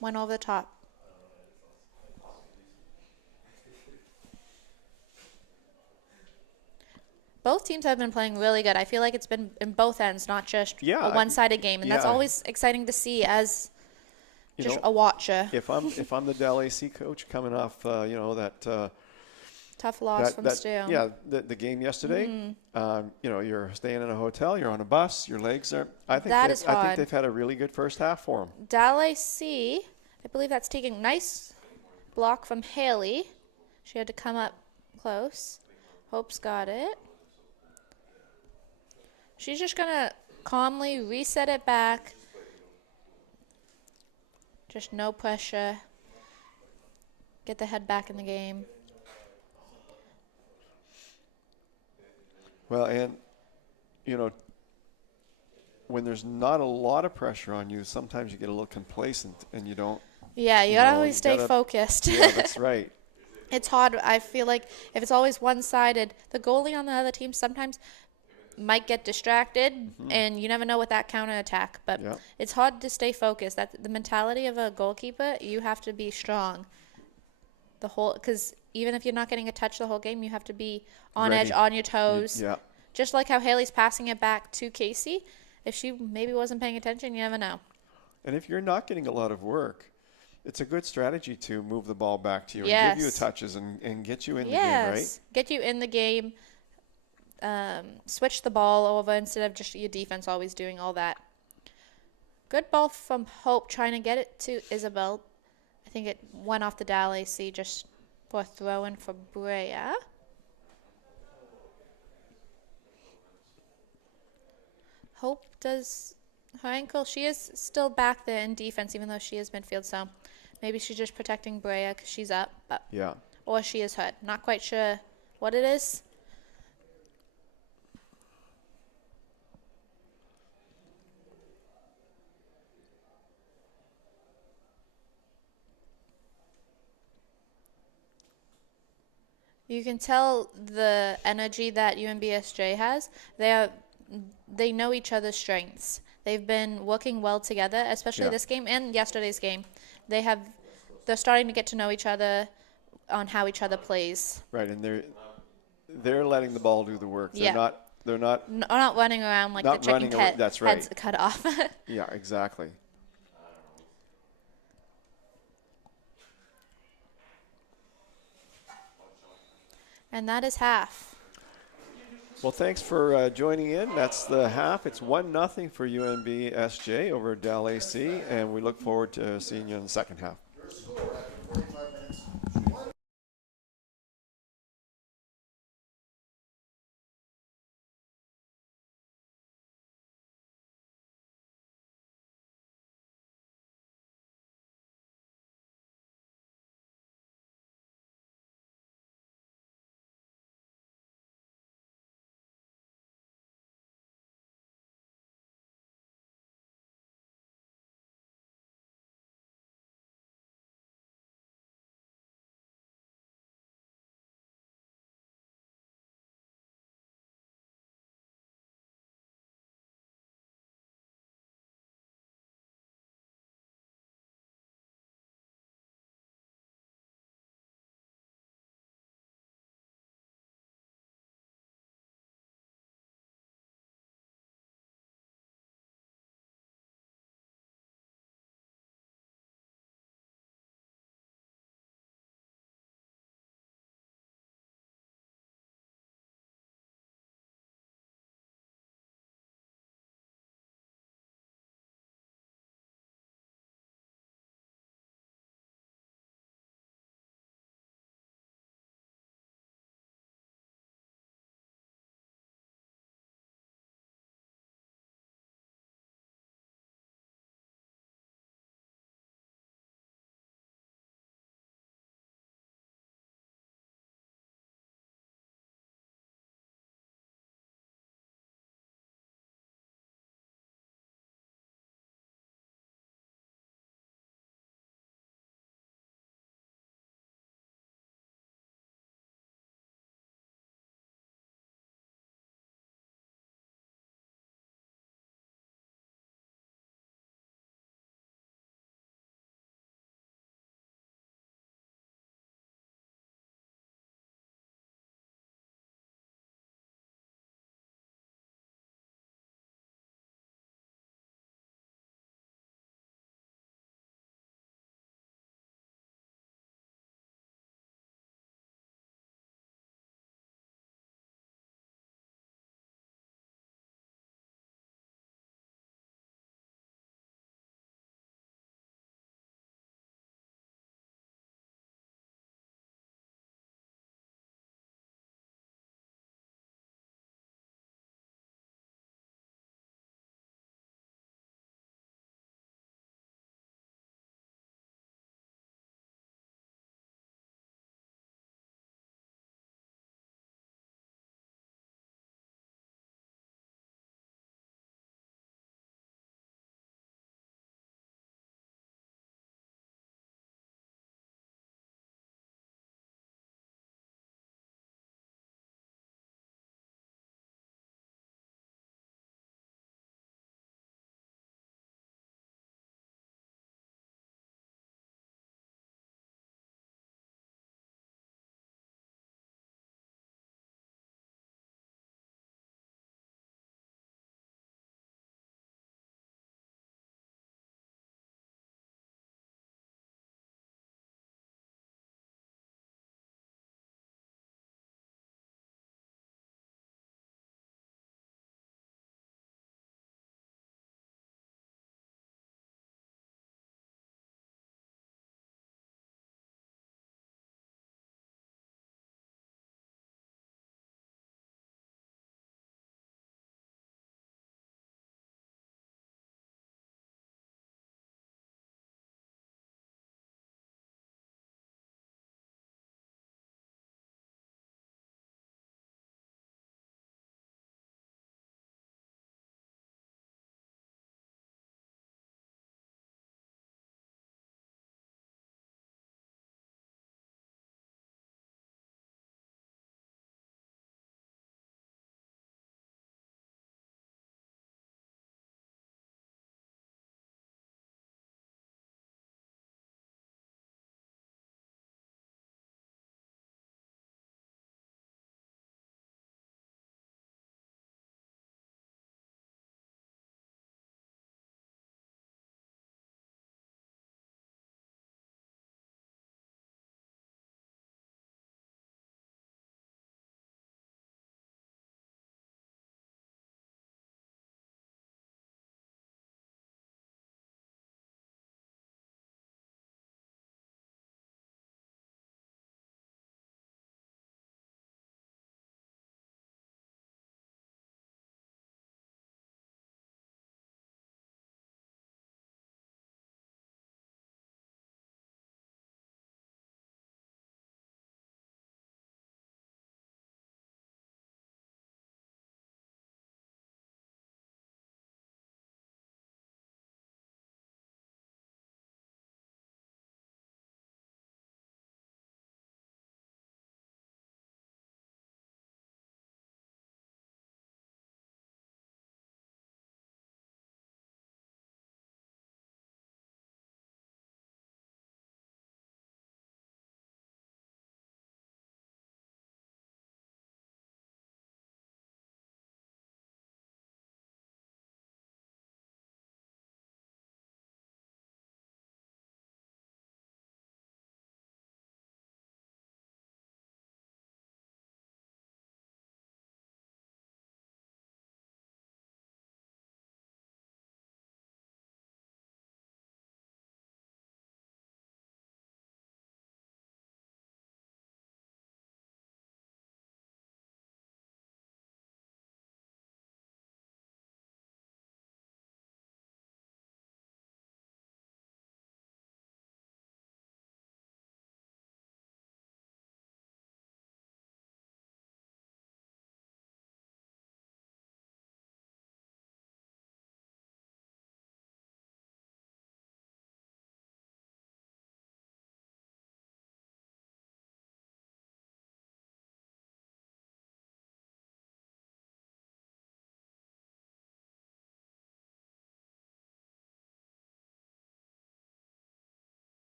went over the top. Both teams have been playing really good. I feel like it's been in both ends, not just Yeah, a one-sided game, and that's yeah. always exciting to see as You just know, a watcher. if I'm the DALAC coach coming off, that. Tough loss from Stu. Yeah, the game yesterday. You're staying in a hotel, you're on a bus, your legs are. I think That is I think hard. they've had a really good first half for them. DALAC, I believe that's taking nice block from Haley. She had to come up close. Hope's got it. She's just going to calmly reset it back. Just no pressure. Get the head back in the game. Well, and when there's not a lot of pressure on you, sometimes you get a little complacent and you don't. Yeah, you gotta No, always you stay gotta- focused. Yeah, that's right. It's hard. I feel like if it's always one-sided, the goalie on the other team sometimes might get distracted, and you never know with that counterattack. But Yeah. it's hard to stay focused. That's the mentality of a goalkeeper. You have to be strong. Because even if you're not getting a touch the whole game, you have to be on Ready. edge, on your toes. Yeah. Just like how Haley's passing it back to Casey. If she maybe wasn't paying attention, you never know. And if you're not getting a lot of work, it's a good strategy to move the ball back to you and give you Yes. touches and get you in the game, Yes. right? Get you in the game. Switch the ball over instead of just your defense always doing all that. Good ball from Hope trying to get it to Isabel. I think it went off the DALAC just for a throw in for Brea. Hope does her ankle. She is still back there in defense, even though she is midfield. So maybe she's just protecting Brea because she's up. But, Yeah. or she is hurt. Not quite sure what it is. You can tell the energy that UNBSJ has. They know each other's strengths. They've been working well together, especially Yeah. this game and yesterday's game. They're starting to get to know each other on how each other plays. Right, and they're letting the ball do the work. Yeah. They're not Not running around like Not the chicken running away, cut, that's right. heads cut off. Yeah, exactly. And that is half. Well, thanks for joining in. That's the half. It's 1-0 for UNBSJ over DALAC, and we look forward to seeing you in the second half. Your score after 45 minutes,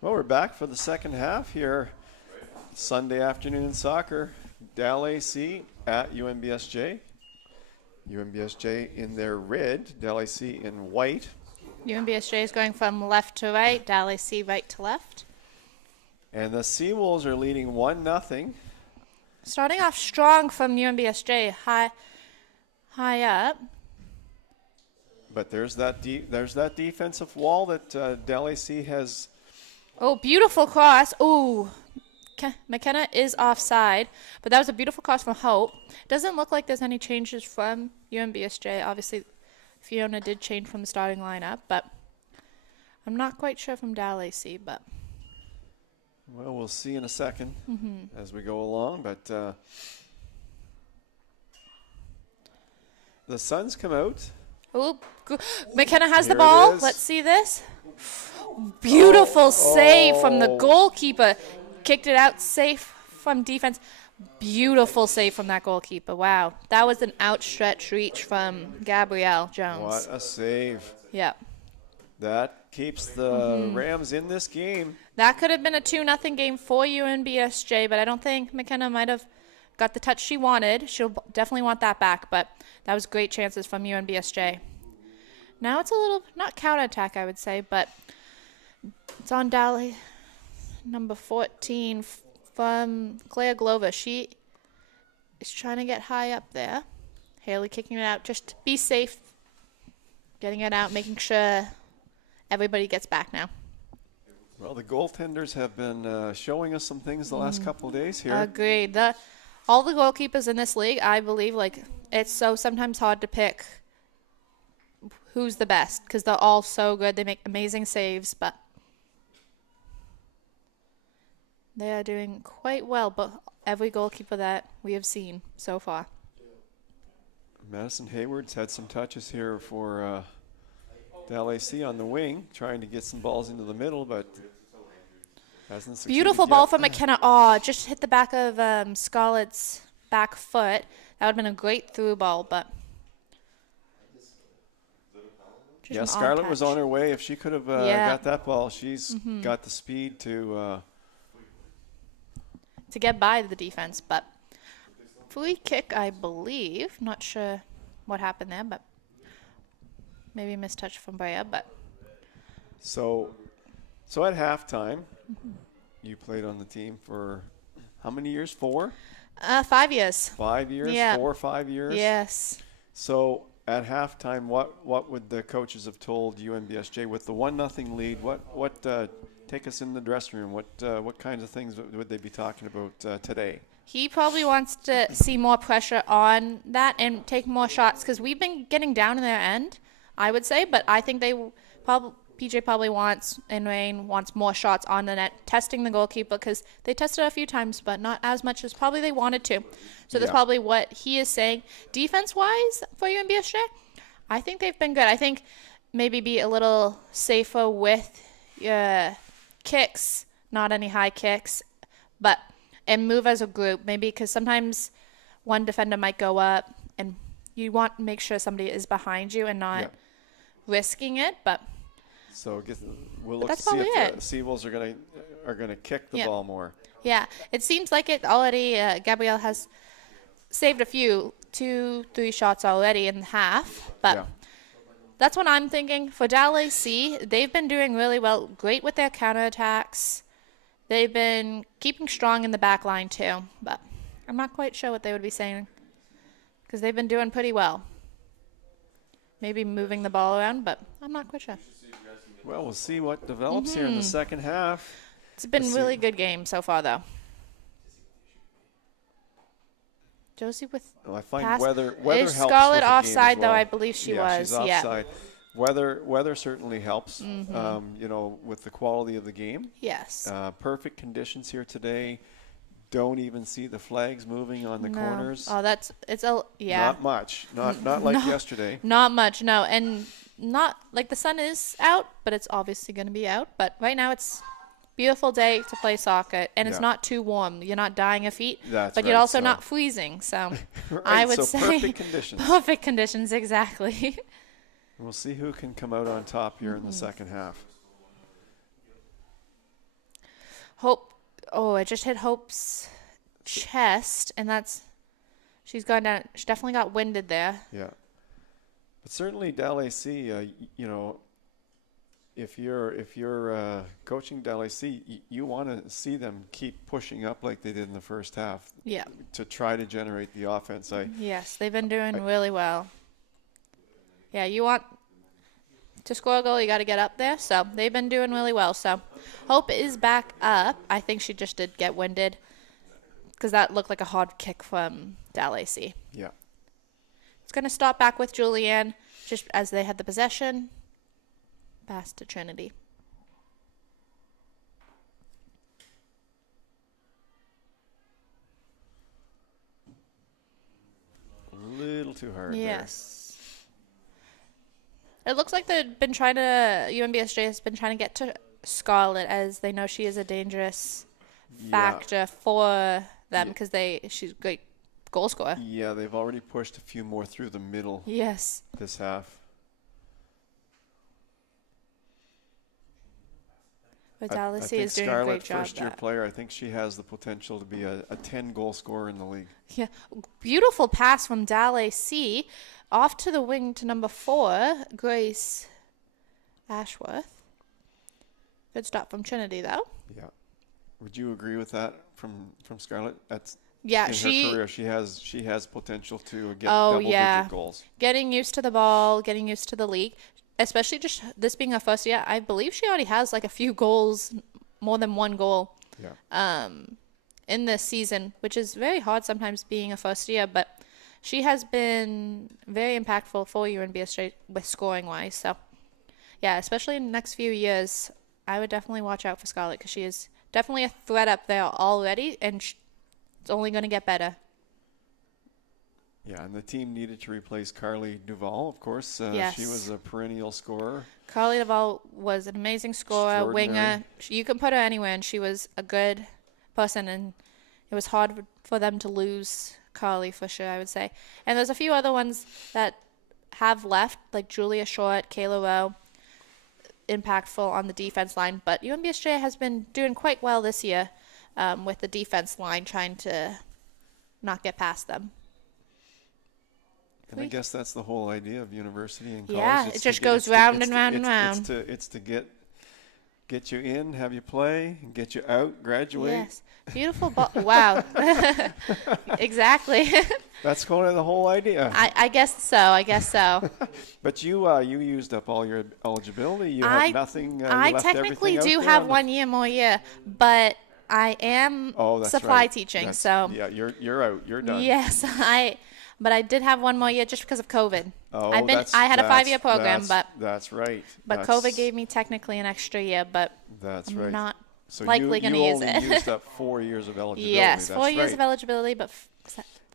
Well, we're back for the second half here. Sunday afternoon soccer. DALAC at UNBSJ. UNBSJ in their red, DALAC in white. UNBSJ is going from left to right, DALAC right to left. And the Seawolves are leading 1-0. Starting off strong from UNBSJ, high up. But there's that defensive wall that DALAC has. Oh, beautiful cross. Oh, McKenna is offside, but that was a beautiful cross from Hope. Doesn't look like there's any changes from UNBSJ. Obviously, Fiona did change from the starting lineup, but I'm not quite sure from DALAC, but. Well, we'll see in a second as we go along, but the Suns come out. Oh, McKenna has Here the ball. it is. Let's see this. Beautiful save from the goalkeeper. Kicked it out safe from defense. Beautiful save from that goalkeeper. Wow. That was an outstretched reach from Gabrielle Jones. What a save. Yeah. That keeps the Rams in this game. That could have been a 2-0 game for UNBSJ, but I don't think McKenna might have got the touch she wanted. She'll definitely want that back, but that was great chances from UNBSJ. Now it's a little, not counterattack, I would say, but it's on Dally, number 14 from Claire Glover. She is trying to get high up there. Haley kicking it out just to be safe, getting it out, making sure everybody gets back now. Well, the goaltenders have been showing us some things the last couple of days here. Agreed. All the goalkeepers in this league, I believe, like, it's so sometimes hard to pick who's the best because they're all so good. They make amazing saves, but they are doing quite well. But every goalkeeper that we have seen so far. Madison Hayward's had some touches here for DALAC on the wing, trying to get some balls into the middle, but hasn't succeeded Beautiful yet. ball from McKenna. Oh, just hit the back of Scarlett's back foot. That would have been a great through ball, but. Yeah, Scarlett was on her way. If she could have got that ball, she's got the speed to get by the defense, but free kick, I believe. Not sure what happened there, but maybe a mistouch from Brea, but. So at halftime, you played on the team for how many years? 4? 5 years. 5 years? Yeah. 4 or 5 years? Yes. So at halftime, what would the coaches have told UNBSJ with the 1-0 lead? What take us in the dressing room? What kinds of things would they be talking about today? He probably wants to see more pressure on that and take more shots because we've been getting down in their end, I would say, but I think PJ probably wants, and Rain wants more shots on the net, testing the goalkeeper because they tested a few times, but not as much as probably they wanted to. So that's probably what he is saying. Defense-wise for UNBSJ, I think they've been good. I think maybe be a little safer with kicks, not any high kicks, and move as a group, maybe because sometimes one defender might go up and you want to make sure somebody is behind you and not risking it, but. So we'll look to see if the Seawolves are gonna kick the ball more. Yeah, it seems like it already. Gabrielle has saved a few, 2-3 shots already in half, but that's what I'm thinking. For DALAC, they've been doing really well, great with their counterattacks. They've been keeping strong in the back line too, but I'm not quite sure what they would be saying because they've been doing pretty well. Maybe moving the ball around, but I'm not quite sure. Well, we'll see what develops here in the second half. It's been a really good game so far, though. Josie with I find pass. weather Is helps Scarlett with the offside, game as well. though? I believe she was. She's offside. Weather certainly helps, with the quality of the game. Yes. Perfect conditions here today. Don't even see the flags moving on the corners. Oh, Not much. Not like yesterday. Not much, no. And not like the sun is out, but it's obviously going to be out. But right now it's beautiful day to play soccer, and it's not too warm. You're not dying of heat, but you're also not freezing. So I would say perfect conditions. Perfect conditions, exactly. We'll see who can come out on top here in the second half. Hope. Oh, it just hit Hope's chest, and she's gone down. She definitely got winded there. Yeah. But certainly DALAC, if you're coaching DALAC, you want to see them keep pushing up like they did in the first half. Yeah. To try to generate the offense. Yes, they've been doing really well. Yeah, you want to score a goal, you got to get up there. So they've been doing really well. So Hope is back up. I think she just did get winded because that looked like a hard kick from DALAC. Yeah. It's going to start back with Julianne just as they had the possession. Pass to Trinity. A little too hard Yes. It looks like UNBSJ has been trying to get to Scarlett as they know she is a dangerous factor for them because she's a great goal scorer. Yeah, they've already pushed a few more through the middle. Yes. This half. But I DALAC think is doing Scarlett, a great job. first-year player, I think she has the potential to be a 10-goal scorer in the league. Yeah, beautiful pass from DALAC off to the wing to number 4, Grace Ashworth. Good stop from Trinity, though. Yeah. Would you agree with that from Scarlett? That's in Yeah, her career, she has potential to get double-digit goals. Getting used to the ball, getting used to the league, especially just this being her first year. I believe she already has like a few goals, more than one goal. Yeah. In this season, which is very hard sometimes being a first year, but she has been very impactful for UNBSJ with scoring wise. So, yeah, especially in the next few years, I would definitely watch out for Scarlett because she is definitely a threat up there already, and it's only going to get better. Yeah, and the team needed to replace Carly Duvall, of course. Yes. She was a perennial scorer. Carly Duvall was an amazing scorer, winger. You can put her anywhere, and she was a good person, and it was hard for them to lose Carly for sure, I would say. And there's a few other ones that have left, like Julia Short, Kayla Rowe, impactful on the defense line. But UNBSJ has been doing quite well this year with the defense line, trying to not get past them. And I guess that's the whole idea of university and college. Yeah, it just goes round and round and round. It's to get you in, have you play, and get you out, graduate. Yes, beautiful ball. Wow, exactly. That's kind of the whole idea. I guess so. But you used up all your eligibility. You have nothing. I technically do have 1 year more, but I am supply teaching. So yeah, you're out. You're done. Yes, But I did have 1 more year just because of COVID. Oh, I had a 5-year program, but that's right. But COVID gave me technically an extra year, but that's I'm right. not so likely going to use it. You used up 4 years of eligibility. Yes, that's 4 years right. of eligibility, but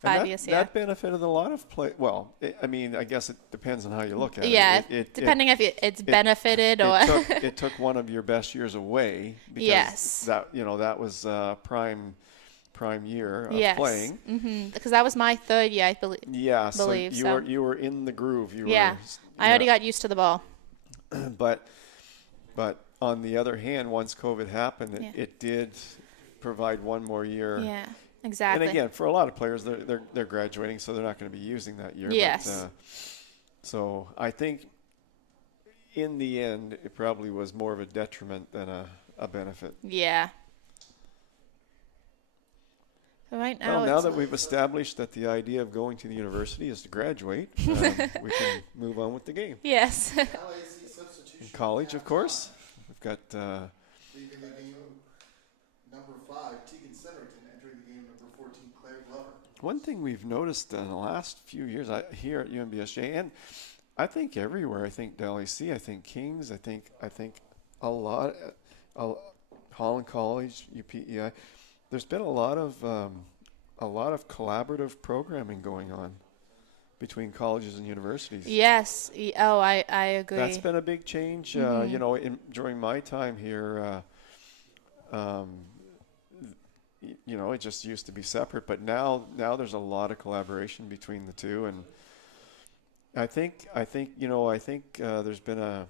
5 years here. That benefited a lot of play. Well, I guess it depends on how you look at it. Yeah, depending if it's benefited or it took one of your best years away. Because yes. That was prime year of playing. Mm-hmm. Because that was my 3rd year, I believe. Yeah, so you were in the groove. I already got used to the ball. But on the other hand, once COVID happened, it did provide 1 more year. Yeah, exactly. And again, for a lot of players, they're graduating, so they're not going to be using that year. Yes. But, so I think in the end, it probably was more of a detriment than a benefit. Yeah. Right now, well, now that we've established that the idea of going to the university is to graduate, we can move on with the game. Yes. In college, of course, we've got. Leaving the game, number 5, Tegan Centerton, entering the game, number 14, Claire Glover. One thing we've noticed in the last few years here at UNBSJ, and I think everywhere, I think DALAC, I think Kings, I think a lot, Holland College, UPEI. There's been a lot of collaborative programming going on between colleges and universities. Yes. I agree. That's been a big change. During my time here, it just used to be separate, but now there's a lot of collaboration between the two, and I think there's been a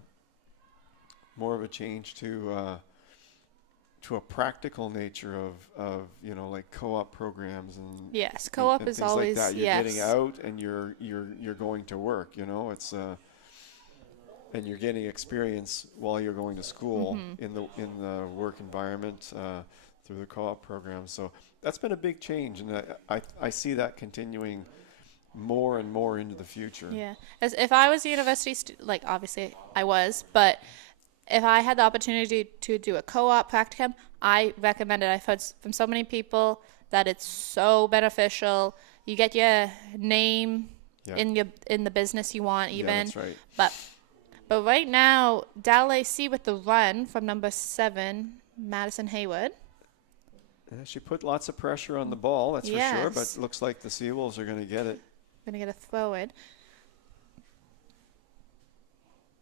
more of a change to to a practical nature of like co-op programs and Yes, co-op and is things always like that. You're yes. getting out and you're going to work. It's and you're getting experience while you're going to school in the work environment through the co-op program. So that's been a big change, and I see that continuing more and more into the future. Yeah, as if I was a university like obviously I was, but if I had the opportunity to do a co-op practicum, I recommend it. I've heard from so many people that it's so beneficial. You get your name Yeah. in the business you want even. Yeah, that's right. But right now, DALAC with the run from number 7, Madison Hayward. Yeah, she put lots of pressure on the ball, that's for sure, but Yes. it looks like the Seawolves are going to get it. Going to get a throw in.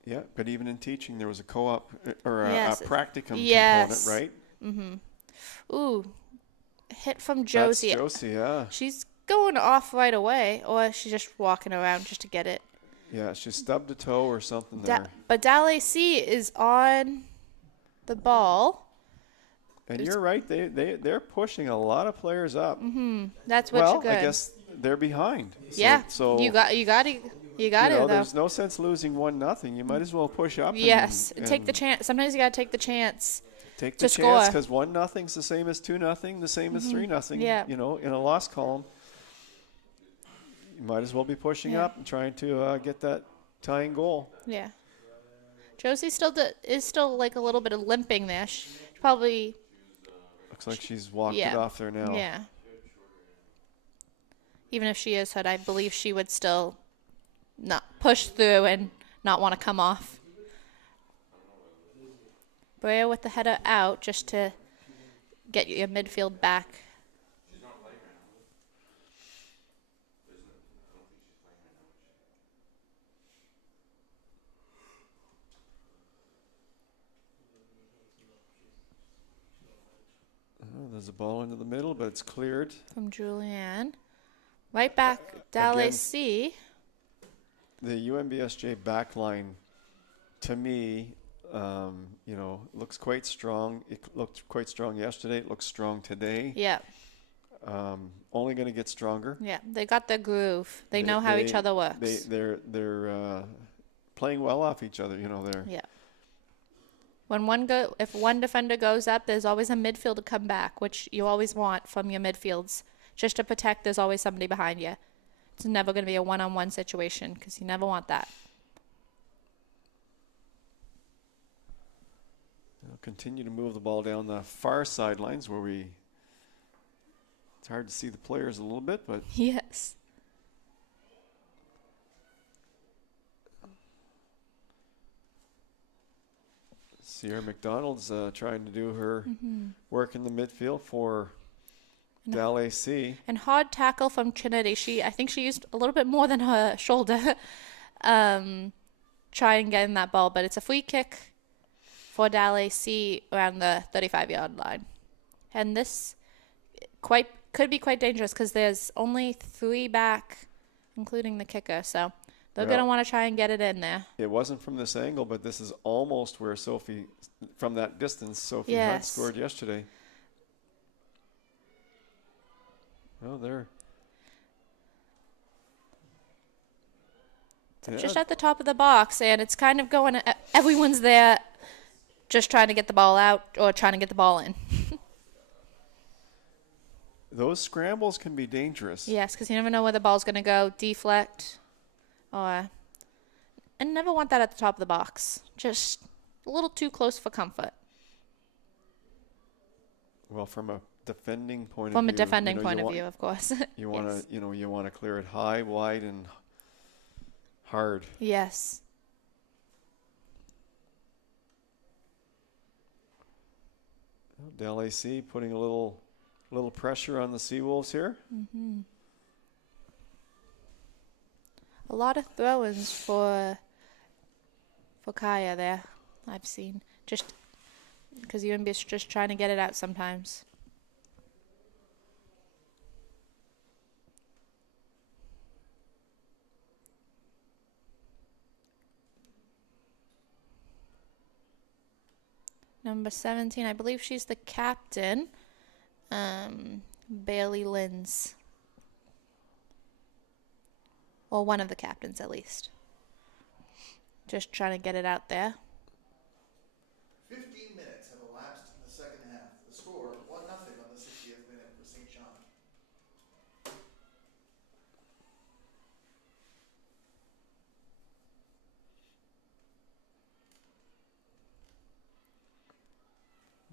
Yeah, but even in teaching, there was a co-op or Yes. a practicum Yes. component, right? Ooh, hit from Josie. That's Josie, yeah. She's going off right away, or she's just walking around just to get it. Yeah, she stubbed a toe or something there. But DALAC is on the ball. And you're right, they're pushing a lot of players up. That's what Well, you're good. I guess they're behind. Yeah. So you got to though. there's no sense losing 1-0. You might as well push up. Yes, and take the chance. Sometimes you got to take the chance. Take to the score. chance because 1-0's the same as 2-0, the same as 3-0. Yeah. In a loss column, you might as well be pushing Yeah. up and trying to get that tying goal. Yeah. Josie is still like a little bit of limping there. She probably. Looks like she's walked Yeah. it off there now. Yeah. Even if she is hurt, I believe she would still not push through and not want to come off. Brea with the header out just to get your midfield back. Oh, there's a ball into the middle, but it's cleared. From Julianne. Right back, DALAC. The UNBSJ backline, to me, looks quite strong. It looked quite strong yesterday. It looks strong today. Yeah, Only going to get stronger. yeah. They got the groove. They know how each other works. They're playing well off each other. They're Yeah. If one defender goes up, there's always a midfield to come back, which you always want from your midfields. Just to protect, there's always somebody behind you. It's never going to be a one-on-one situation because you never want that. They'll continue to move the ball down the far sidelines where it's hard to see the players a little bit, but Yes. Sierra McDonald's trying to do her work in the midfield for DALAC. And hard tackle from Trinity. I think she used a little bit more than her shoulder try and get in that ball. But it's a free kick for DALAC around the 35-yard line. And this could be quite dangerous because there's only 3 back, including the kicker. So they're going to want to try and get it in there. It wasn't from this angle, but this is almost where from that distance, Sophie Hunt scored yesterday. Well, Just at the top of the box, and it's kind of going. Everyone's there, just trying to get the ball out or trying to get the ball in. Those scrambles can be dangerous. Yes, because you never know where the ball's going to go, deflect, and never want that at the top of the box. Just a little too close for comfort. Well, from a defending point of view. From a defending point of view, of course. You want to, you want to clear it high, wide, and hard. Yes. DALAC putting a little pressure on the Seawolves here. A lot of throw-ins for Kaya there, I've seen. Just because UNBSJ just trying to get it out sometimes. Number 17, I believe she's the captain. Bailey Linz. Well, one of the captains at least. Just trying to get it out there. 15 minutes have elapsed in the second half. The score, 1-0 on the 60th minute for St. John.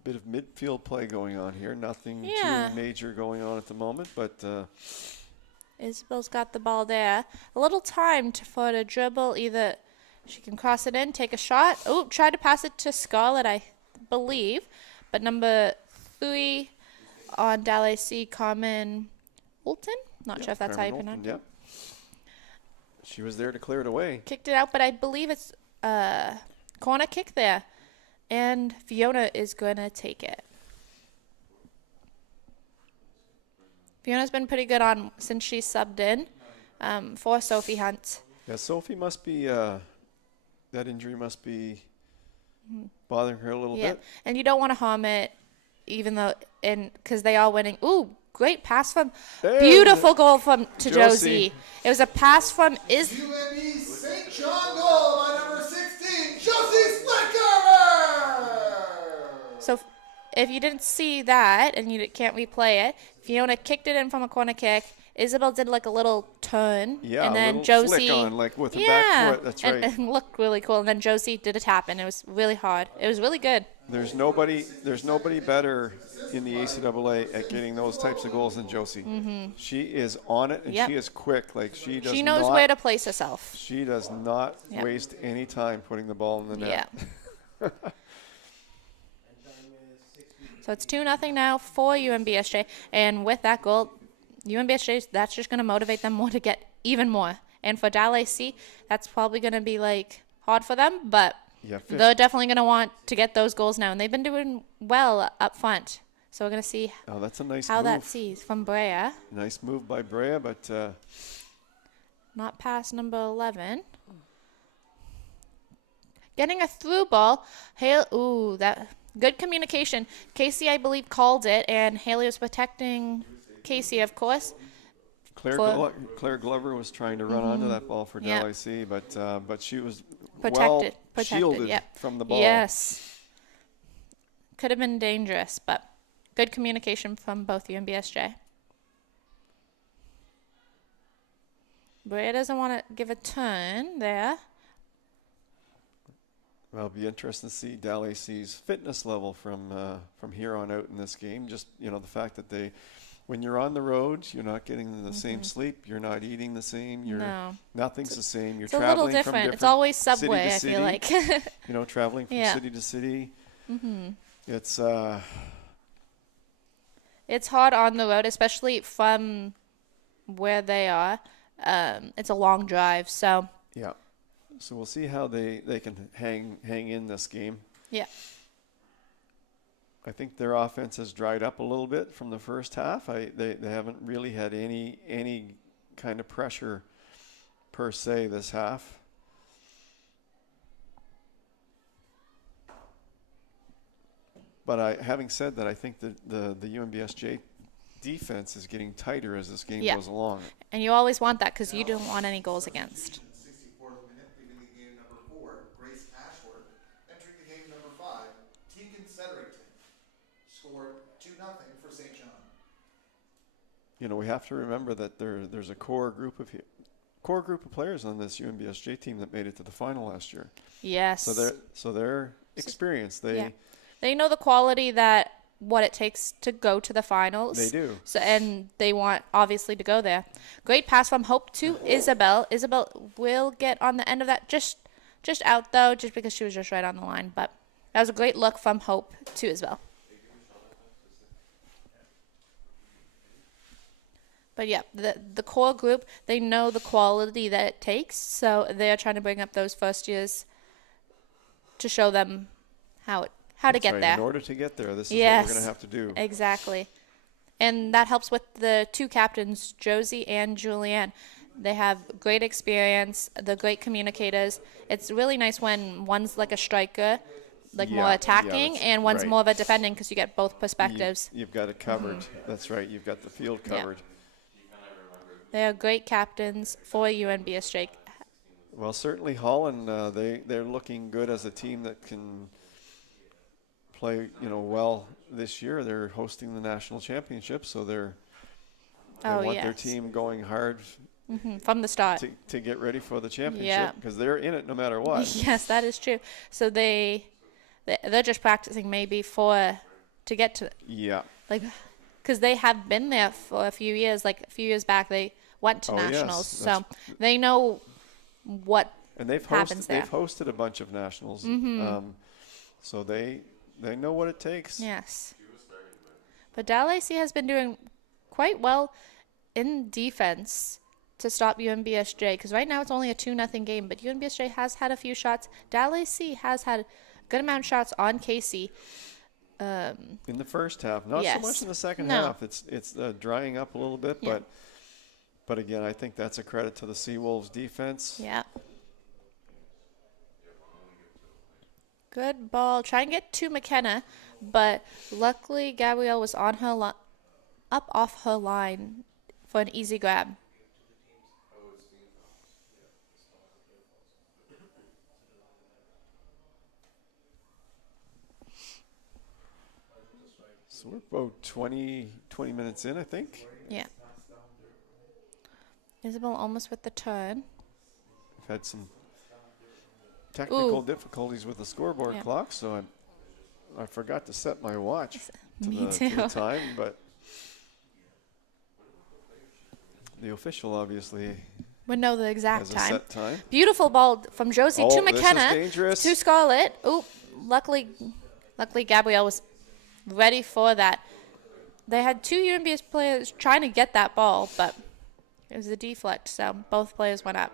Bit of midfield play going on here. Nothing Yeah. too major going on at the moment, but Isabel's got the ball there. A little time for her to dribble. Either she can cross it in, take a shot. Oh, try to pass it to Scarlett, I believe. But number 3 on DALAC, Carmen Olton. Not sure if that's how you pronounce it. Yep. She was there to clear it away. Kicked it out, but I believe it's corner kick there. And Fiona is going to take it. Fiona's been pretty good on since she subbed in for Sophie Hunt. Yeah, Sophie must be, that injury must be bothering her a little bit. And you don't want to harm it, even though, because they are winning. Ooh, great pass from, beautiful goal to Josie. It was a pass from UNB St. John goal by number 16, Josie Splittcover! So if you didn't see that and you can't replay it, Fiona kicked it in from a corner kick. Isabel did like a little turn. Yeah, and then a little Josie flick on, like with the back foot. That's right. And looked really cool. And then Josie did a tap, and it was really hard. It was really good. There's nobody better in the ACAA at getting those types of goals than Josie. Mm-hmm. She is on it, and she is quick. Like she knows where to place herself. She does not waste any time putting the ball in the net. Yeah. So it's 2-0 now for UNBSJ, and with that goal, UNBSJ, that's just going to motivate them more to get even more. And for DALAC, that's probably going to be like hard for them, but they're definitely going to want to get those goals now, and they've been doing well up front. So we're going to see that's a nice how move. that sees from Brea. Nice move by Brea, but not past number 11. Getting a through ball. That good communication. Casey, I believe, called it, and Haley was protecting Casey, of course. Claire Glover was trying to run onto that ball for DALAC, but she was protected, shielded from the ball. Yes. Could have been dangerous, but good communication from both UNBSJ. Brea doesn't want to give a turn there. Well, it'll be interesting to see DALAC's fitness level from here on out in this game. Just, the fact that when you're on the road, you're not getting the same sleep. You're not eating the same. Nothing's the same. You're traveling a little different. from different. It's always Subway, city to I feel city. like. Traveling from city to city. Mm-hmm. It's hard on the road, especially from where they are. It's a long drive, so. Yeah. So we'll see how they can hang in this game. Yeah. I think their offense has dried up a little bit from the first half. They haven't really had any kind of pressure per se this half. But having said that, I think that the UNBSJ defense is getting tighter as this game goes along. And you always want that because you don't want any goals against. 64th minute, beginning game number 4, Grace Ashworth. Entering the game number 5, Tegan Sederington. Scored 2-0 for St. John. We have to remember that there's a core group of players on this UNBSJ team that made it to the final last year. Yes. So they're experienced. They know the quality what it takes to go to the finals. They do. So and they want obviously to go there. Great pass from Hope to Isabel. Isabel will get on the end of that just out though, just because she was just right on the line. But that was a great look from Hope to Isabel. But yeah, the core group, they know the quality that it takes, so they're trying to bring up those first years to show them how to get there. In order to get there, this is what we're going to have to do. Exactly. And that helps with the two captains, Josie and Julianne. They have great experience. They're great communicators. It's really nice when one's like a striker, like Yeah, more yeah, attacking, that's and one's right. more of a defending because you get both perspectives. You've got it covered. That's right. You've got the field Yeah. covered. They are great captains for UNBSJ. Well, certainly Holland, they're looking good as a team that can play, well this year. They're hosting the national championship, so they want their team going hard From the start. to get ready for the championship Yeah. because they're in it no matter what. Yes, that is true. So they're just practicing maybe to get to, Yeah. like, because they have been there for a few years. Like a few years back, they went to Oh, yes, nationals, so that's- they know what And they've happens there. hosted a bunch of nationals, so they know what it takes. Yes. But DALAC has been doing quite well in defense to stop UNBSJ, because right now it's only a 2-0 game, but UNBSJ has had a few shots. DALAC has had a good amount of shots on Casey. In the first half, not so Yes. much in the second No. half. It's drying up a little bit, Yeah. but again, I think that's a credit to the Seawolves defense. Yeah. Good ball. Try and get to McKenna, but luckily Gabrielle was on her up off her line for an easy grab. So we're about 20 minutes in, I think. Yeah. Isabel almost with the turn. We've had some technical Ooh. difficulties with the scoreboard Yeah. clock, so I forgot to set my watch to Me the too. time, but the official obviously Would know the exact has a time. set time. Beautiful ball from Josie Oh, to this is McKenna dangerous. to Scarlett. Oop! Luckily Gabrielle was ready for that. They had two UNBS players trying to get that ball, but it was a deflect, so both players went up.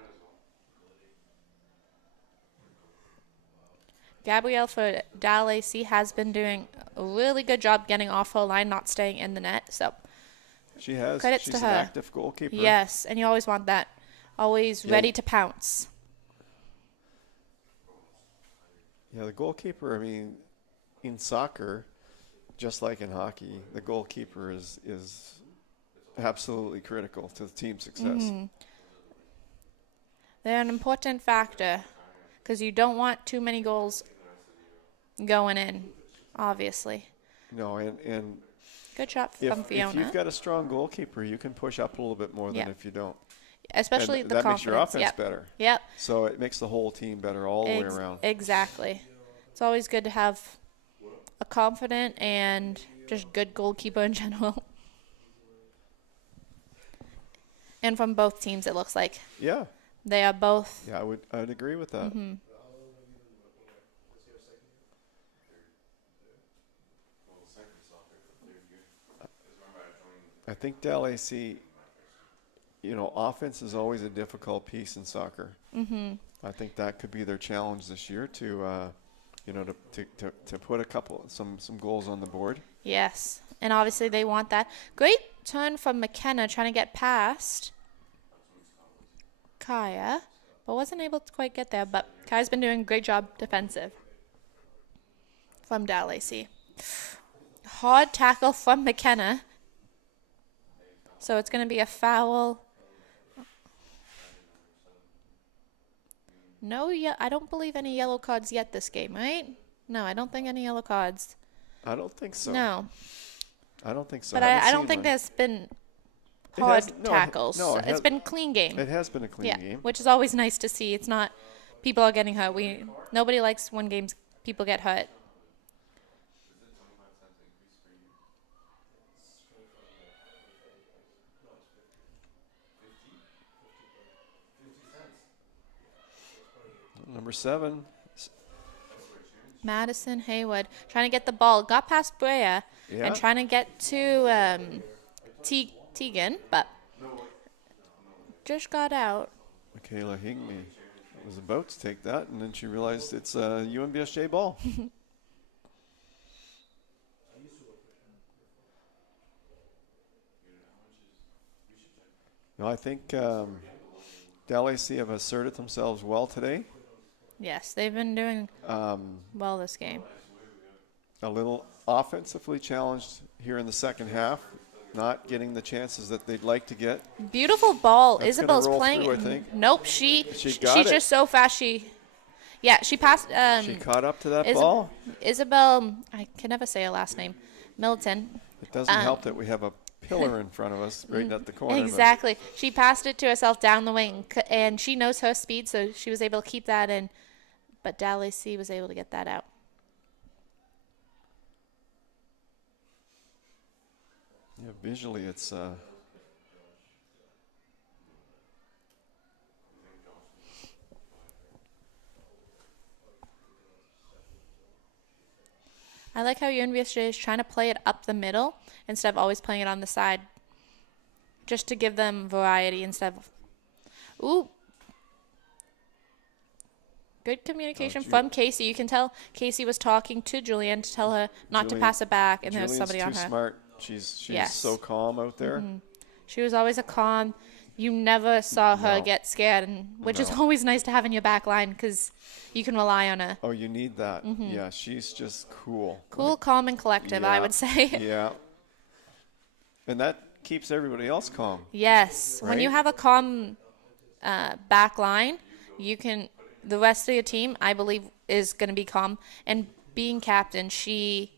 Gabrielle for DALAC has been doing a really good job getting off her line, not staying in the net. So She has. Credits She's to an her. active goalkeeper. yes, and you always want that, always Yeah. ready to pounce. Yeah, the goalkeeper, I mean, in soccer, just like in hockey, the goalkeeper is absolutely critical to the team's success. They're an important factor because you don't want too many goals going in, obviously. No, and Good shot if, from if Fiona, you've got a strong goalkeeper, you can push up a little bit more than Yeah. if you don't. especially And the that confidence. makes your offense Yep. better. Yep. So it makes the whole team better all the way around. Exactly. It's always good to have a confident and just good goalkeeper in general. And from both teams, it looks like Yeah, they are both. yeah, I'd agree with that. I think DALAC, offense is always a difficult piece in soccer. I think that could be their challenge this year to put some goals on the board. Yes. And obviously they want that. Great turn from McKenna trying to get past Kaya, but wasn't able to quite get there. But Kaya's been doing a great job defensive from DALAC. Hard tackle from McKenna. So it's going to be a foul. No, I don't believe any yellow cards yet this game, right? No, I don't think any yellow cards. I don't think so. No. I don't think so. But Haven't I don't seen think one. there's been It hard has- tackles. it It's has- been clean game. It has been a clean Yeah, game. which is always nice to see. It's not people are getting hurt. Nobody likes when games people get hurt. Number 7. Madison Haywood trying to get the ball. Got past Brea Yeah. and trying to get to Tegan, but just got out. Michaela Higney was about to take that, and then she realized it's a UNBSJ ball. No, I think DALAC have asserted themselves well today. Yes, they've been doing well this game. A little offensively challenged here in the second half, not getting the chances that they'd like to get. Beautiful ball. That's Isabel's gonna roll playing. through, I think. Nope, she's got it. just so fast. She passed. She caught up to that ball. Isabel, I can never say her last name. Milton. It doesn't help that we have a pillar in front of us right at the corner. Exactly. She passed it to herself down the wing, and she knows her speed, so she was able to keep that in. But DALAC was able to get that out. Yeah, visually it's I like how UNBSJ is trying to play it up the middle instead of always playing it on the side, just to give them variety instead of. Ooh. Good communication from Casey. You can tell Casey was talking to Julianne to tell her not to pass it back, and there was somebody on her. Julianne's too smart. She's Yes. so calm out there. She was always a calm. You never saw her get scared, which is always nice to have in your back line because you can rely on her. Oh, you need that. Yeah, she's just cool. Cool, calm, and collective, I would say. Yeah. And that keeps everybody else calm. Yes. When you Right? have a calm back line, you can. The rest of your team, I believe, is going to be calm. And being captain,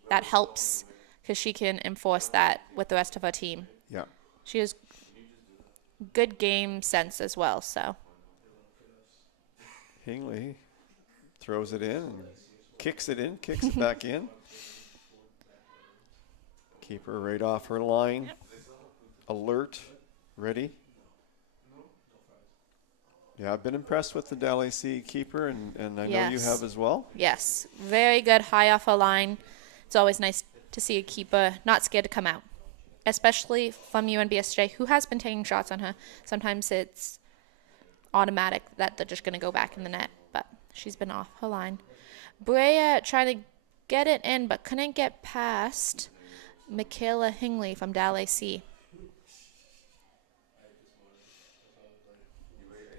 that helps because she can enforce that with the rest of her team. Yeah. She has good game sense as well. So Hingley throws it in and kicks it back in. Keep her right off her line. Alert, ready. Yeah, I've been impressed with the DALAC keeper, and I know you Yes. have as well. yes, very good, high off her line. It's always nice to see a keeper not scared to come out, especially from UNBSJ, who has been taking shots on her. Sometimes it's automatic that they're just going to go back in the net, but she's been off her line. Brea trying to get it in, but couldn't get past Michaela Hingley from DALAC.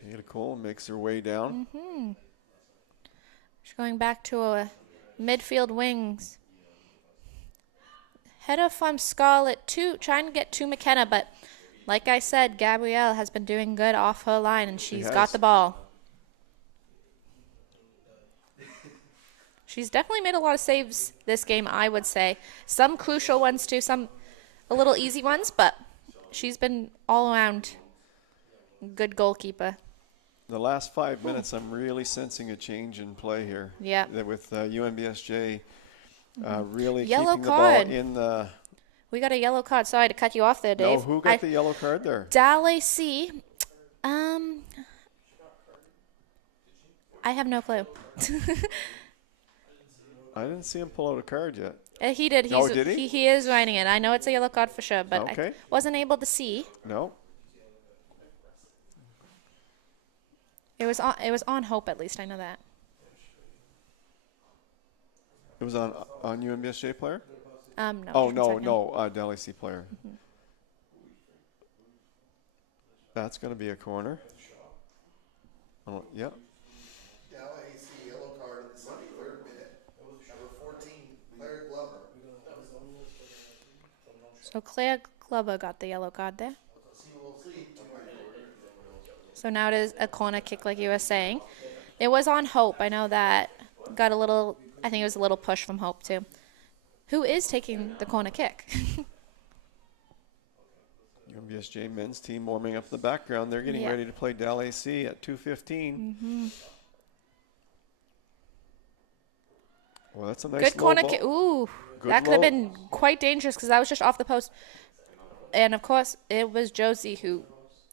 Nicole makes her way down. She's going back to a midfield wings. Header from Scarlett, trying to get to McKenna, but like I said, Gabrielle has been doing good off her line, and she's got has. the ball. She's definitely made a lot of saves this game, I would say. Some crucial ones, too, some a little easy ones, but she's been all around good goalkeeper. The last 5 minutes, I'm really sensing a change in play here. Yeah. That with UNBSJ really Yellow keeping card. the ball in the. We got a yellow card. Sorry to cut you off there, Dave. No, who got the yellow card there? DALAC. I have no clue. I didn't see him pull out a card yet. He did. Oh, did he? He is writing it. I know it's a yellow card for sure, but I Okay. wasn't able to see. No. It was on Hope, at least I know that. It was on UNBSJ player? No. Oh, just no, one second. no, DALAC player. That's going to be a corner. Oh, yep. DALAC yellow card in the 73rd minute. Number 14, Claire Glover. So Claire Glover got the yellow card there. So now it is a corner kick, like you were saying. It was on Hope. I know that got a little. I think it was a little push from Hope too. Who is taking the corner kick? UNBSJ men's team warming up in the background. They're getting Yeah. ready to play DALAC at 2:15. Well, that's a nice Good corner low kick. ball. Ooh, Good that could have low. been quite dangerous because that was just off the post. And of course, it was Josie who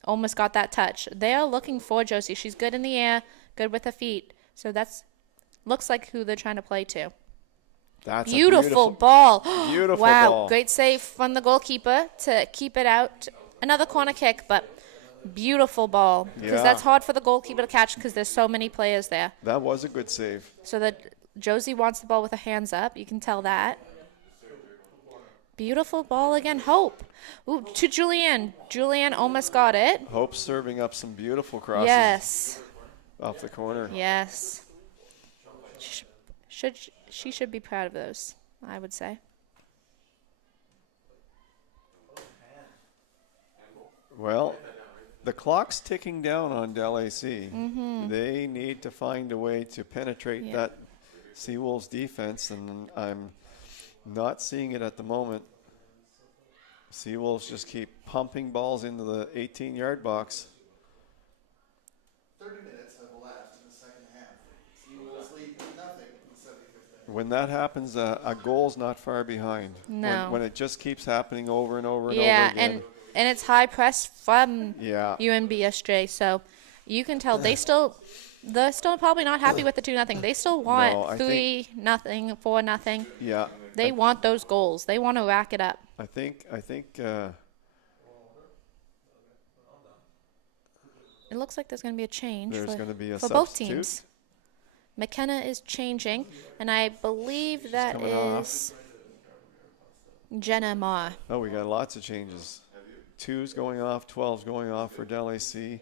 almost got that touch. They are looking for Josie. She's good in the air, good with her feet. So that's looks like who they're trying to play to. That's a Beautiful ball. beautiful wow, ball. great save from the goalkeeper to keep it out. Another corner kick, but beautiful ball. Because Yeah. that's hard for the goalkeeper to catch because there's so many players there. That was a good save. So that Josie wants the ball with her hands up. You can tell that. Beautiful ball again. Hope. Ooh, to Julianne. Julianne almost got it. Hope serving up some beautiful crosses Yes. off the corner. Yes. She should be proud of those, I would say. Well, the clock's ticking down on DALAC. They need to find a way to penetrate that Seawolves defense, and I'm not seeing it at the moment. Seawolves just keep pumping balls into the 18-yard box. 30 minutes have elapsed in the second half. Seawolves lead 2-0 in the 75th minute. When that happens, a goal's not far behind. No. When it just keeps happening over and over and over Yeah, again. and it's high press from Yeah. UNBSJ, so you can tell they're still probably not happy with the 2-0. They still want 3-0, 4-0. Yeah. They want those goals. They want to rack it up. I think It looks like there's going to be a change there's going to be a for both substitute. teams. McKenna is changing, and I believe that coming is Jenna Ma. Oh, we got lots of changes. 2's going off, 12's going off for DALAC.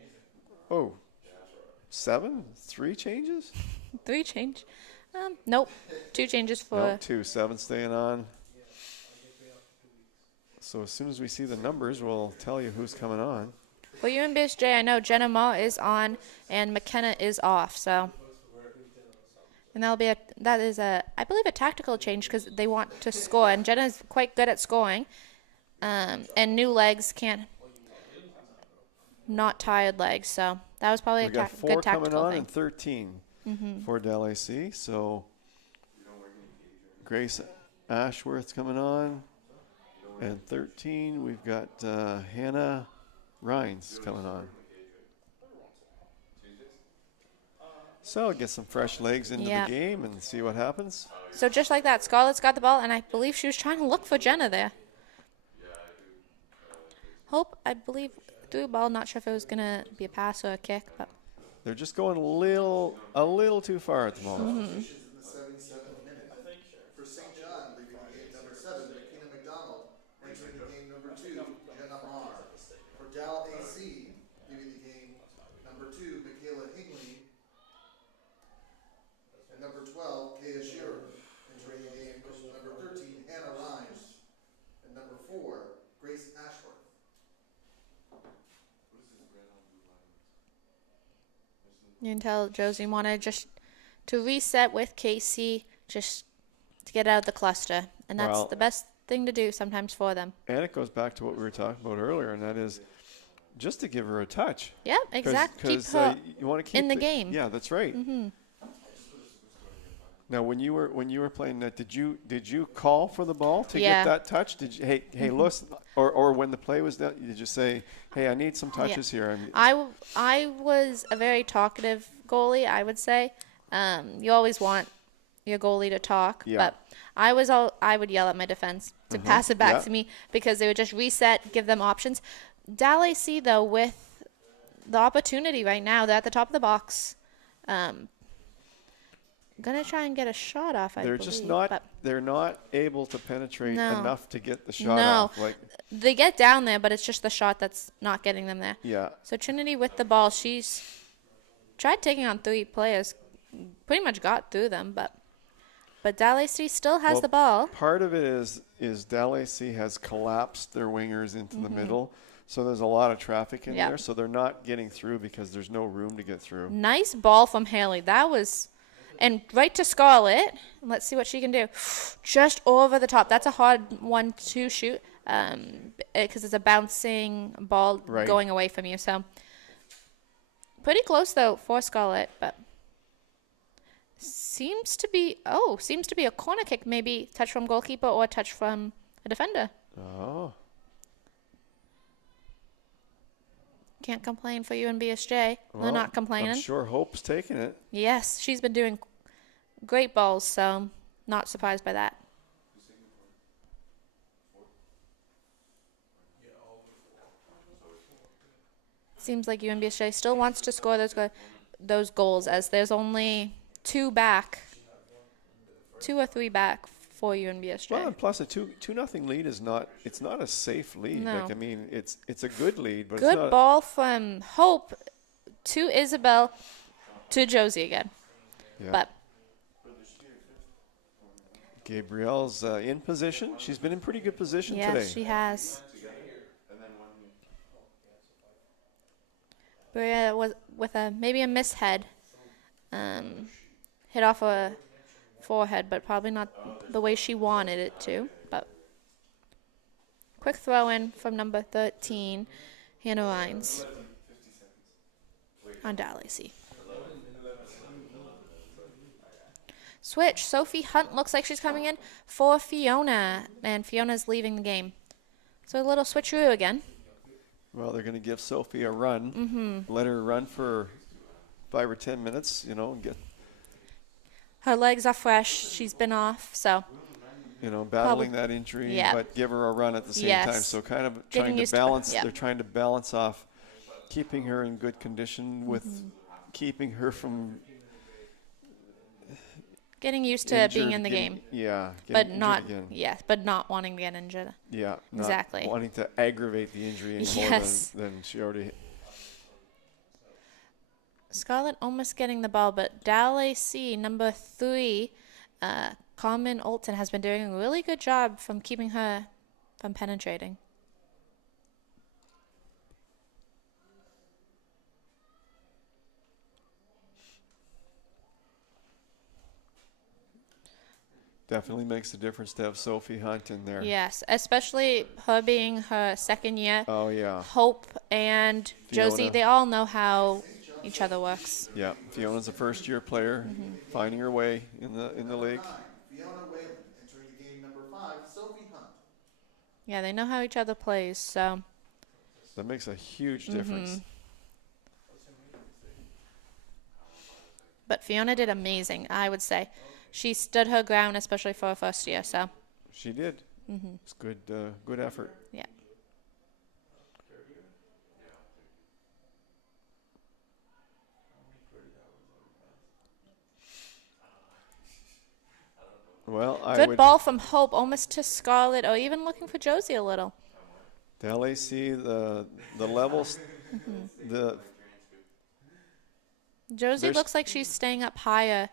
Oh, 7? 3 changes? 3 change. Nope. 2 changes for. No, 2. 7 staying on. So as soon as we see the numbers, we'll tell you who's coming on. For UNBSJ, I know Jenna Ma is on and McKenna is off. So, and that is I believe a tactical change because they want to score, and Jenna is quite good at scoring. And new legs can't, not tired legs. So that was probably We got good 4 tactical coming on thing. and 13 for DALAC. So Grace Ashworth's coming on. And 13, we've got Hannah Rhines coming on. So get some fresh legs into the game and see what happens. So just like that, Scarlett's got the ball, and I believe she was trying to look for Jenna there. I believe, threw the ball. Not sure if it was going to be a pass or a kick, but They're just going a little too far at the moment. In the 77th minute. For St. John, leaving the game number 7, McKenna McDonald. Entering the game number 2, Jenna Marr. For DALAC, leaving the game number 2, Michaela Hingley. And number 12, Kaya Shearer. Entering the game number 13, Hannah Rhines. And number 4, Grace Ashworth. you can tell Josie wanted just to reset with Casey, just to get out of the cluster. And that's the best thing to do sometimes for them. And it goes back to what we were talking about earlier, and that is just to give her a touch. Yeah, exactly. Keep her you want to keep in the game. Yeah, that's right. Now, when you were playing that, did you call for the ball to get that touch? Did you hey listen, or when the play was done, did you say, hey, I need some touches here? I was a very talkative goalie, I would say. You always want your goalie to talk, but I would yell at my defense to pass it back to me because they would just reset, give them options. DALAC, though, with the opportunity right now, they're at the top of the box. Gonna try and get a shot off. They're just not. They're not able to penetrate enough to get the shot off. Like they get down there, but it's just the shot that's not getting them there. Yeah. So Trinity with the ball, she's tried taking on 3 players, pretty much got through them, but DALAC still has the ball. Part of it is DALAC has collapsed their wingers into the middle, so there's a lot of traffic in there. So they're not getting through because there's no room to get through. Nice ball from Haley. That was. And right to Scarlett. Let's see what she can do. Just over the top. That's a hard one to shoot because it's a bouncing ball going away from you. So pretty close, though, for Scarlett. But seems to be a corner kick. Maybe touch from goalkeeper or touch from a defender. Oh. Can't complain for UNBSJ. Well, They're not complaining. I'm sure Hope's taking it. Yes, she's been doing great balls, so not surprised by that. Seems like UNBSJ still wants to score those goals, as there's only 2 or 3 back for UNBSJ. Well, and plus a 2-0 lead is not. It's not a safe lead. No. Like, I mean, it's a good lead, but Good it's not. ball from Hope to Isabel to Josie again. Yeah. But Gabrielle's in position. She's been in pretty good position today. Yes, she has. Bria was with maybe a mishead. Hit off a forehead, but probably not the way she wanted it to. But quick throw in from number 13, Hannah Rhines on DALAC. Switch. Sophie Hunt looks like she's coming in for Fiona, and Fiona's leaving the game. So a little switcheroo again. Well, they're going to give Sophie a run. Let her run for 5 or 10 minutes, and get, Her legs are fresh. She's been off, so. battling that injury, Yeah. but give her a run at the same Yes. time. So kind of Getting trying to used to it, balance. yeah. They're trying to balance off keeping her in good condition with keeping her from Getting used to being in the game. Yeah, But getting not, injured again. yes, but not wanting to get injured. Yeah, not Exactly. wanting to aggravate the injury any more Yes. than she already. Scarlett almost getting the ball, but DALAC number 3, Carmen Olton has been doing a really good job from keeping her from penetrating. Definitely makes a difference to have Sophie Hunt in there. Yes, especially her being her second year. Oh yeah. Hope and Josie, Fiona. they all know how each other works. Yeah, Fiona's a first-year player, finding her way in the league. 9, Fiona Whalen entering the game. Number 5, Sophie Hunt. Yeah, they know how each other plays, so. That makes a huge difference. But Fiona did amazing, I would say. She stood her ground, especially for her first year, so. She did. It's good, good effort. Yeah. Well, I Good would ball from Hope, almost to Scarlett, or even looking for Josie a little. the LAC, the levels, the Josie There's- looks like she's staying up higher,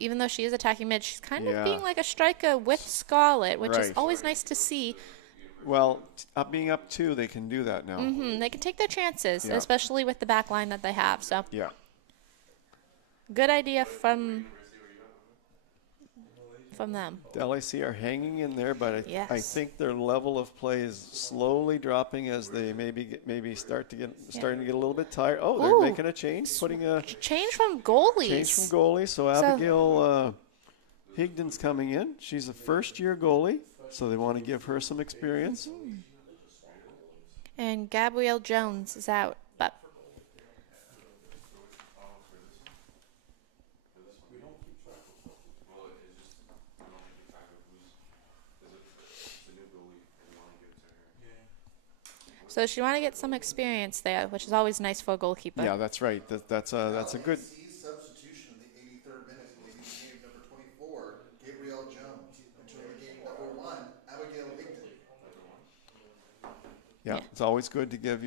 even though she is attacking mid. She's kind Yeah. of being like a striker with Scarlett, which is Right. always nice to see. well, being up 2, they can do that now. They can take their chances, Yeah. especially with the back line that they have. So, Yeah. good idea from them. The LAC are hanging in there, but I Yes. think their level of play is slowly dropping as they maybe starting to get a little bit tired. Oh, they're Ooh. making a change, putting a Change from goalies. change from goalie. So Abigail Higdon's coming in. She's a first-year goalie, so they want to give her some experience. And Gabrielle Jones is out, but so she want to get some experience there, which is always nice for a goalkeeper. Yeah, that's right. That's a good. LAC's substitution in the 83rd minute, leaving the game. Number 24, Gabrielle Jones. Entering the game. Number 1, Abigail Higdon. Yeah, Yeah. it's always good to give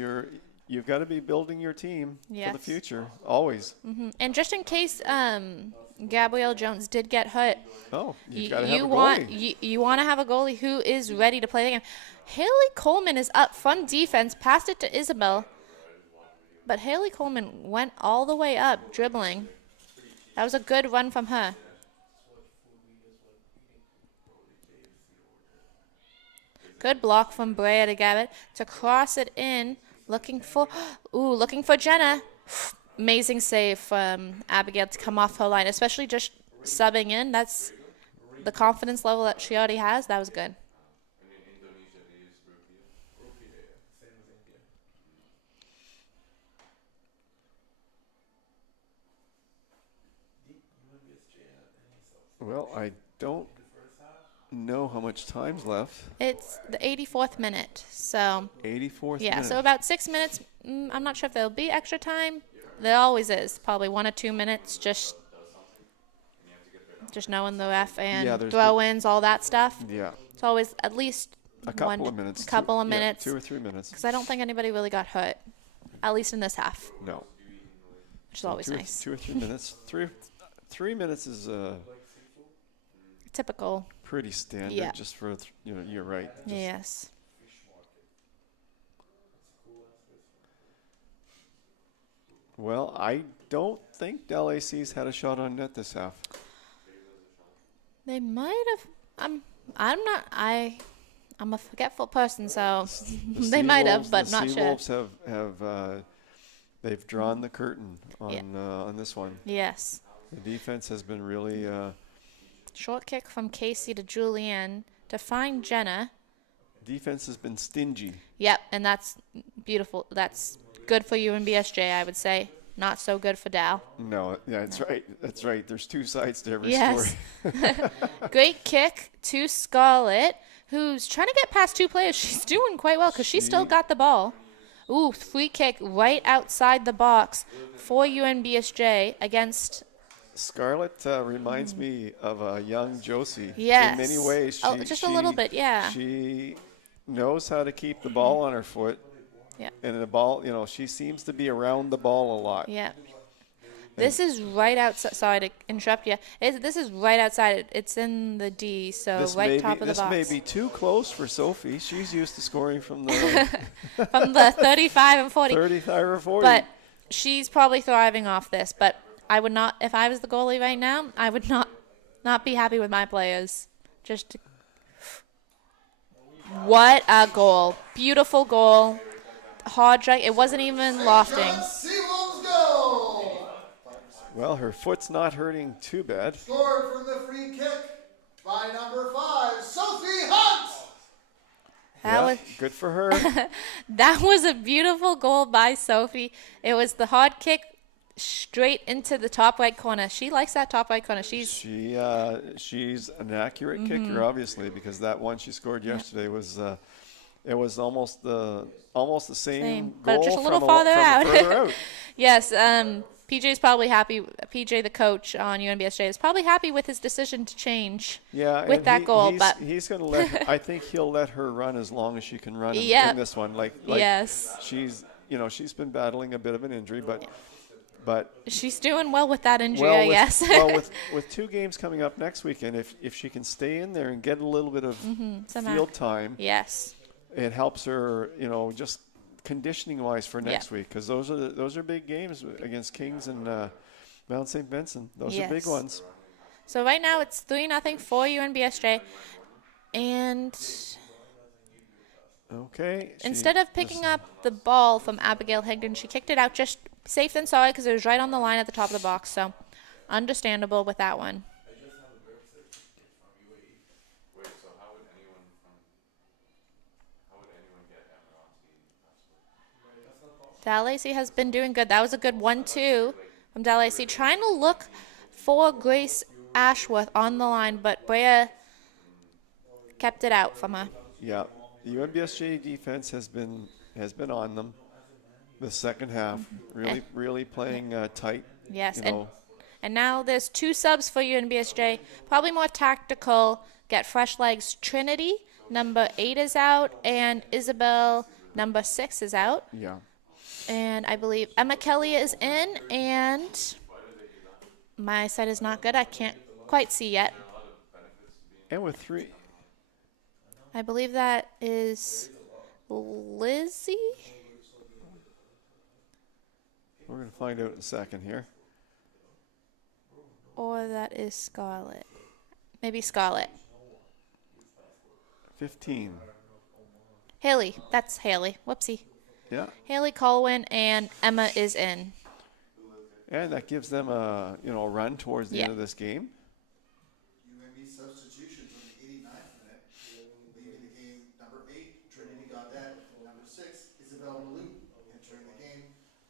You've got to be building your team for the Yes. future, always. And just in case Gabrielle Jones did get hurt, Oh, you've you, got to have a want goalie. you want to have a goalie who is ready to play the game. Haley Coleman is up from defense, passed it to Isabel, but Haley Coleman went all the way up dribbling. That was a good run from her. Good block from Brea to Gavitt to cross it in, looking for Jenna. Amazing save from Abigail to come off her line, especially just subbing in. That's the confidence level that she already has. That was good. Well, I don't know how much time's left. It's the 84th minute, so 84th yeah, minute. so about 6 minutes. I'm not sure if there'll be extra time. There always is, probably 1 or 2 minutes, just knowing the ref and there's throw-ins, all that stuff. Yeah, It's always at least a couple of minutes. A couple of minutes. 2 or 3 minutes. Because I don't think anybody really got hurt, at least in this half, No. which is always two nice. 2 or 3 minutes. 3 minutes is It's typical. Pretty standard, Yeah. just for you're right. Just, Yes. Well, I don't think DALAC's had a shot on net this half. They might have. I'm not. I'm a forgetful person, so they might have, but not sure. The Seawolves have they've drawn the curtain on this one. Yes. The defense has been really. Short kick from Casey to Julianne to find Jenna. Defense has been stingy. Yep, and that's beautiful. That's good for UNBSJ, I would say. Not so good for Dal. No, yeah, that's right. That's right. There's two sides to every Yes. story. Great kick to Scarlett, who's trying to get past two players. She's doing quite well because she still got the ball. Ooh, free kick right outside the box for UNBSJ against. Scarlett reminds me of a young Josie. Yes. In many ways. Just a little bit, yeah. She knows how to keep the ball on her foot. Yeah. And the ball, she seems to be around the ball a lot. Yeah. This is right outside. Sorry to interrupt you. This is right outside. It's in the D, so right top of the box. This may be too close for Sophie. She's used to scoring from the from the 35 and 40. 35 or 40. But she's probably thriving off this. But I would not, if I was the goalie right now, I would not be happy with my players. What a goal. Beautiful goal. Hard drag. It wasn't even lofting. Seawolves go! Well, her foot's not hurting too bad. Scored from the free kick by number 5, Sophie Hunt! That was good for her. That was a beautiful goal by Sophie. It was the hard kick straight into the top right corner. She likes that top right corner. She's an accurate kicker, obviously, because that one she scored yesterday was it was almost the same goal, but just a little farther out. Yes, PJ's probably happy. PJ, the coach on UNBSJ, is probably happy with his decision to change. Yeah, with that goal, but he's going to let her, I think he'll let her run as long as she can run in this one. Like yes, she's been battling a bit of an injury, but she's doing well with that injury, I guess. Well, with 2 games coming up next weekend, if she can stay in there and get a little bit of field time, yes, it helps her, just conditioning-wise for next week, because those are big games against Kings and Mount St. Vincent. Those are big ones. So right now it's 3-0 for UNBSJ, and okay. Instead of picking up the ball from Abigail Higdon, she kicked it out just safe than sorry because it was right on the line at the top of the box. So understandable with that one. DALAC has been doing good. That was a good 1-2 from DALAC. Trying to look for Grace Ashworth on the line, but Brea kept it out from her. Yeah, the UNBSJ defense has been on them the second half, really playing tight. Yes, and now there's 2 subs for UNBSJ, probably more tactical, get fresh legs. Trinity, number 8 is out, and Isabel, number 6 is out. Yeah. And I believe Emma Kelly is in, and my side is not good. I can't quite see yet. And with 3. I believe that is Lizzie. We're going to find out in a second here. Or that is Scarlett. Maybe Scarlett. 15. Haley. That's Haley. Whoopsie. Yeah. Haley Colwyn and Emma is in. And that gives them a run towards the end of this game. UNB substitutions on the 89th minute. Leaving the game, number 8, Trinity Gaudette. Number 6, Isabel Malou. Entering the game,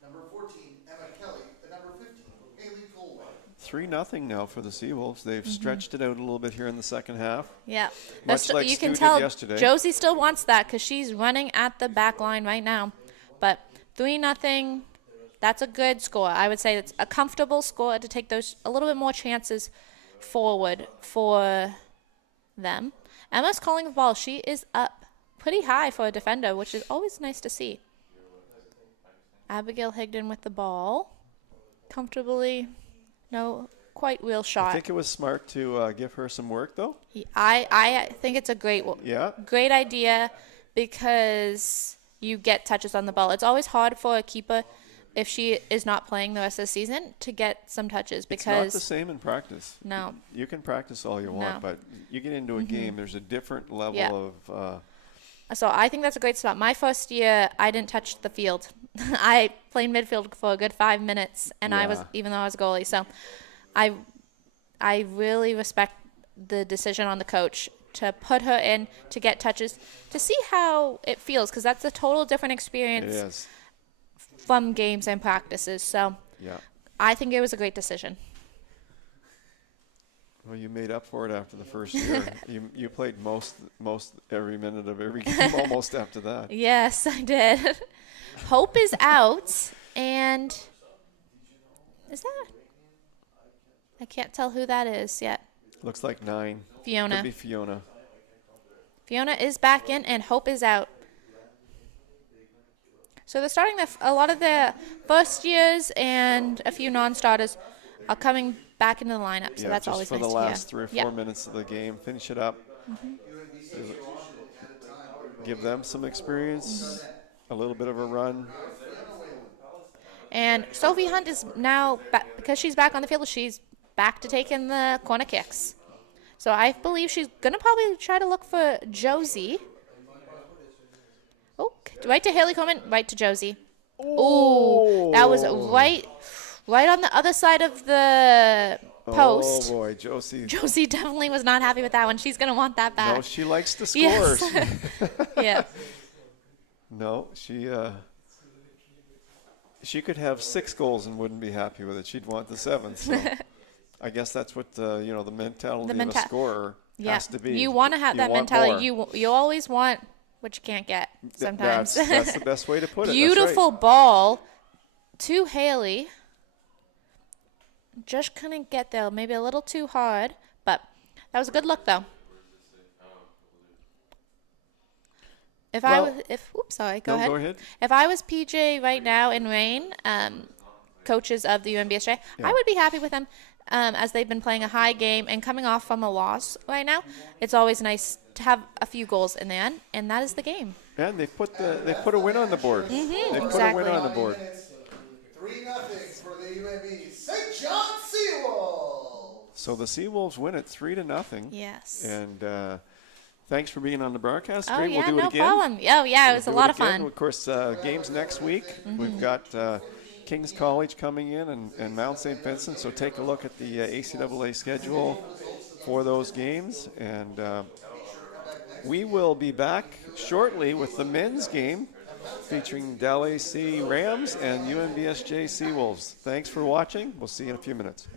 number 14, Emma Kelly. And number 15, Haley Colwyn. 3-0 now for the Seawolves. They've stretched it out a little bit here in the second half. Yeah. Much like you Stu can did tell yesterday. Josie still wants that because she's running at the back line right now. But 3-0, that's a good score. I would say it's a comfortable score to take those a little bit more chances forward for them. Emma's calling the ball. She is up pretty high for a defender, which is always nice to see. Abigail Higdon with the ball. Comfortably. No quite real I shot. think it was smart to give her some work, though. I think it's a Yeah. great idea because you get touches on the ball. It's always hard for a keeper if she is not playing the rest of the season to get some touches It's not the because same in practice. no. You can practice all you want, but you get into a game, there's a different level Yeah. of. So I think that's a great spot. My first year, I didn't touch the field. I played midfield for a good 5 minutes, and I was Yeah. even though I was goalie. So I really respect the decision on the coach to put her in to get touches to see how it feels because that's a total different It experience is. from games and practices. So Yeah. I think it was a great decision. Well, you made up for it after the first year. You played most every minute of every game almost after that. Yes, I did. Hope is out, and is that? I can't tell who that is yet. Looks like 9. Fiona. Could be Fiona. Fiona is back in, and Hope is out. So they're starting a lot of the first years and a few non-starters are coming back into the lineup. So Yeah, that's just always for nice the to last hear. 3 or 4 minutes of the game. Finish it up. Give them some experience. A little bit of a run. And Sophie Hunt is now back because she's back on the field. She's back to taking the corner kicks. So I believe she's gonna probably try to look for Josie. Oh, right to Haley Coleman, right to Josie. Oh, that was right on the other side of the post. Oh boy, Josie. Josie definitely was not happy with that one. She's gonna want that back. No, she likes to score. Yes. Yeah. No, she could have 6 goals and wouldn't be happy with it. She'd want the 7th. So I guess that's what the mentality of a scorer has to be. You want to have that want mentality. more. You always want what you can't get sometimes. That's the best way to put it. Beautiful ball to Haley. Just couldn't get there. Maybe a little too hard, but that was a good look though. Go ahead. Go ahead. If I was PJ right now in Rain, coaches of the UNBSJ, I would be happy with them as they've been playing a high game and coming off from a loss right now. It's always nice to have a few goals in the end, and that is the game. And they put a win on the board. They put a win on the board. 3-0 for the UNB St. John Seawolves. So the Seawolves win it 3-0. Yes. And thanks for being on the broadcast. Oh, Great. yeah, We'll do it no again. problem. Oh, yeah, it was a lot of fun. Of course, games next week. We've got King's College coming in and Mount St. Vincent. So take a look at the ACAA schedule for those games. And we will be back shortly with the men's game featuring DALAC Rams and UNBSJ Seawolves. Thanks for watching. We'll see you in a few minutes.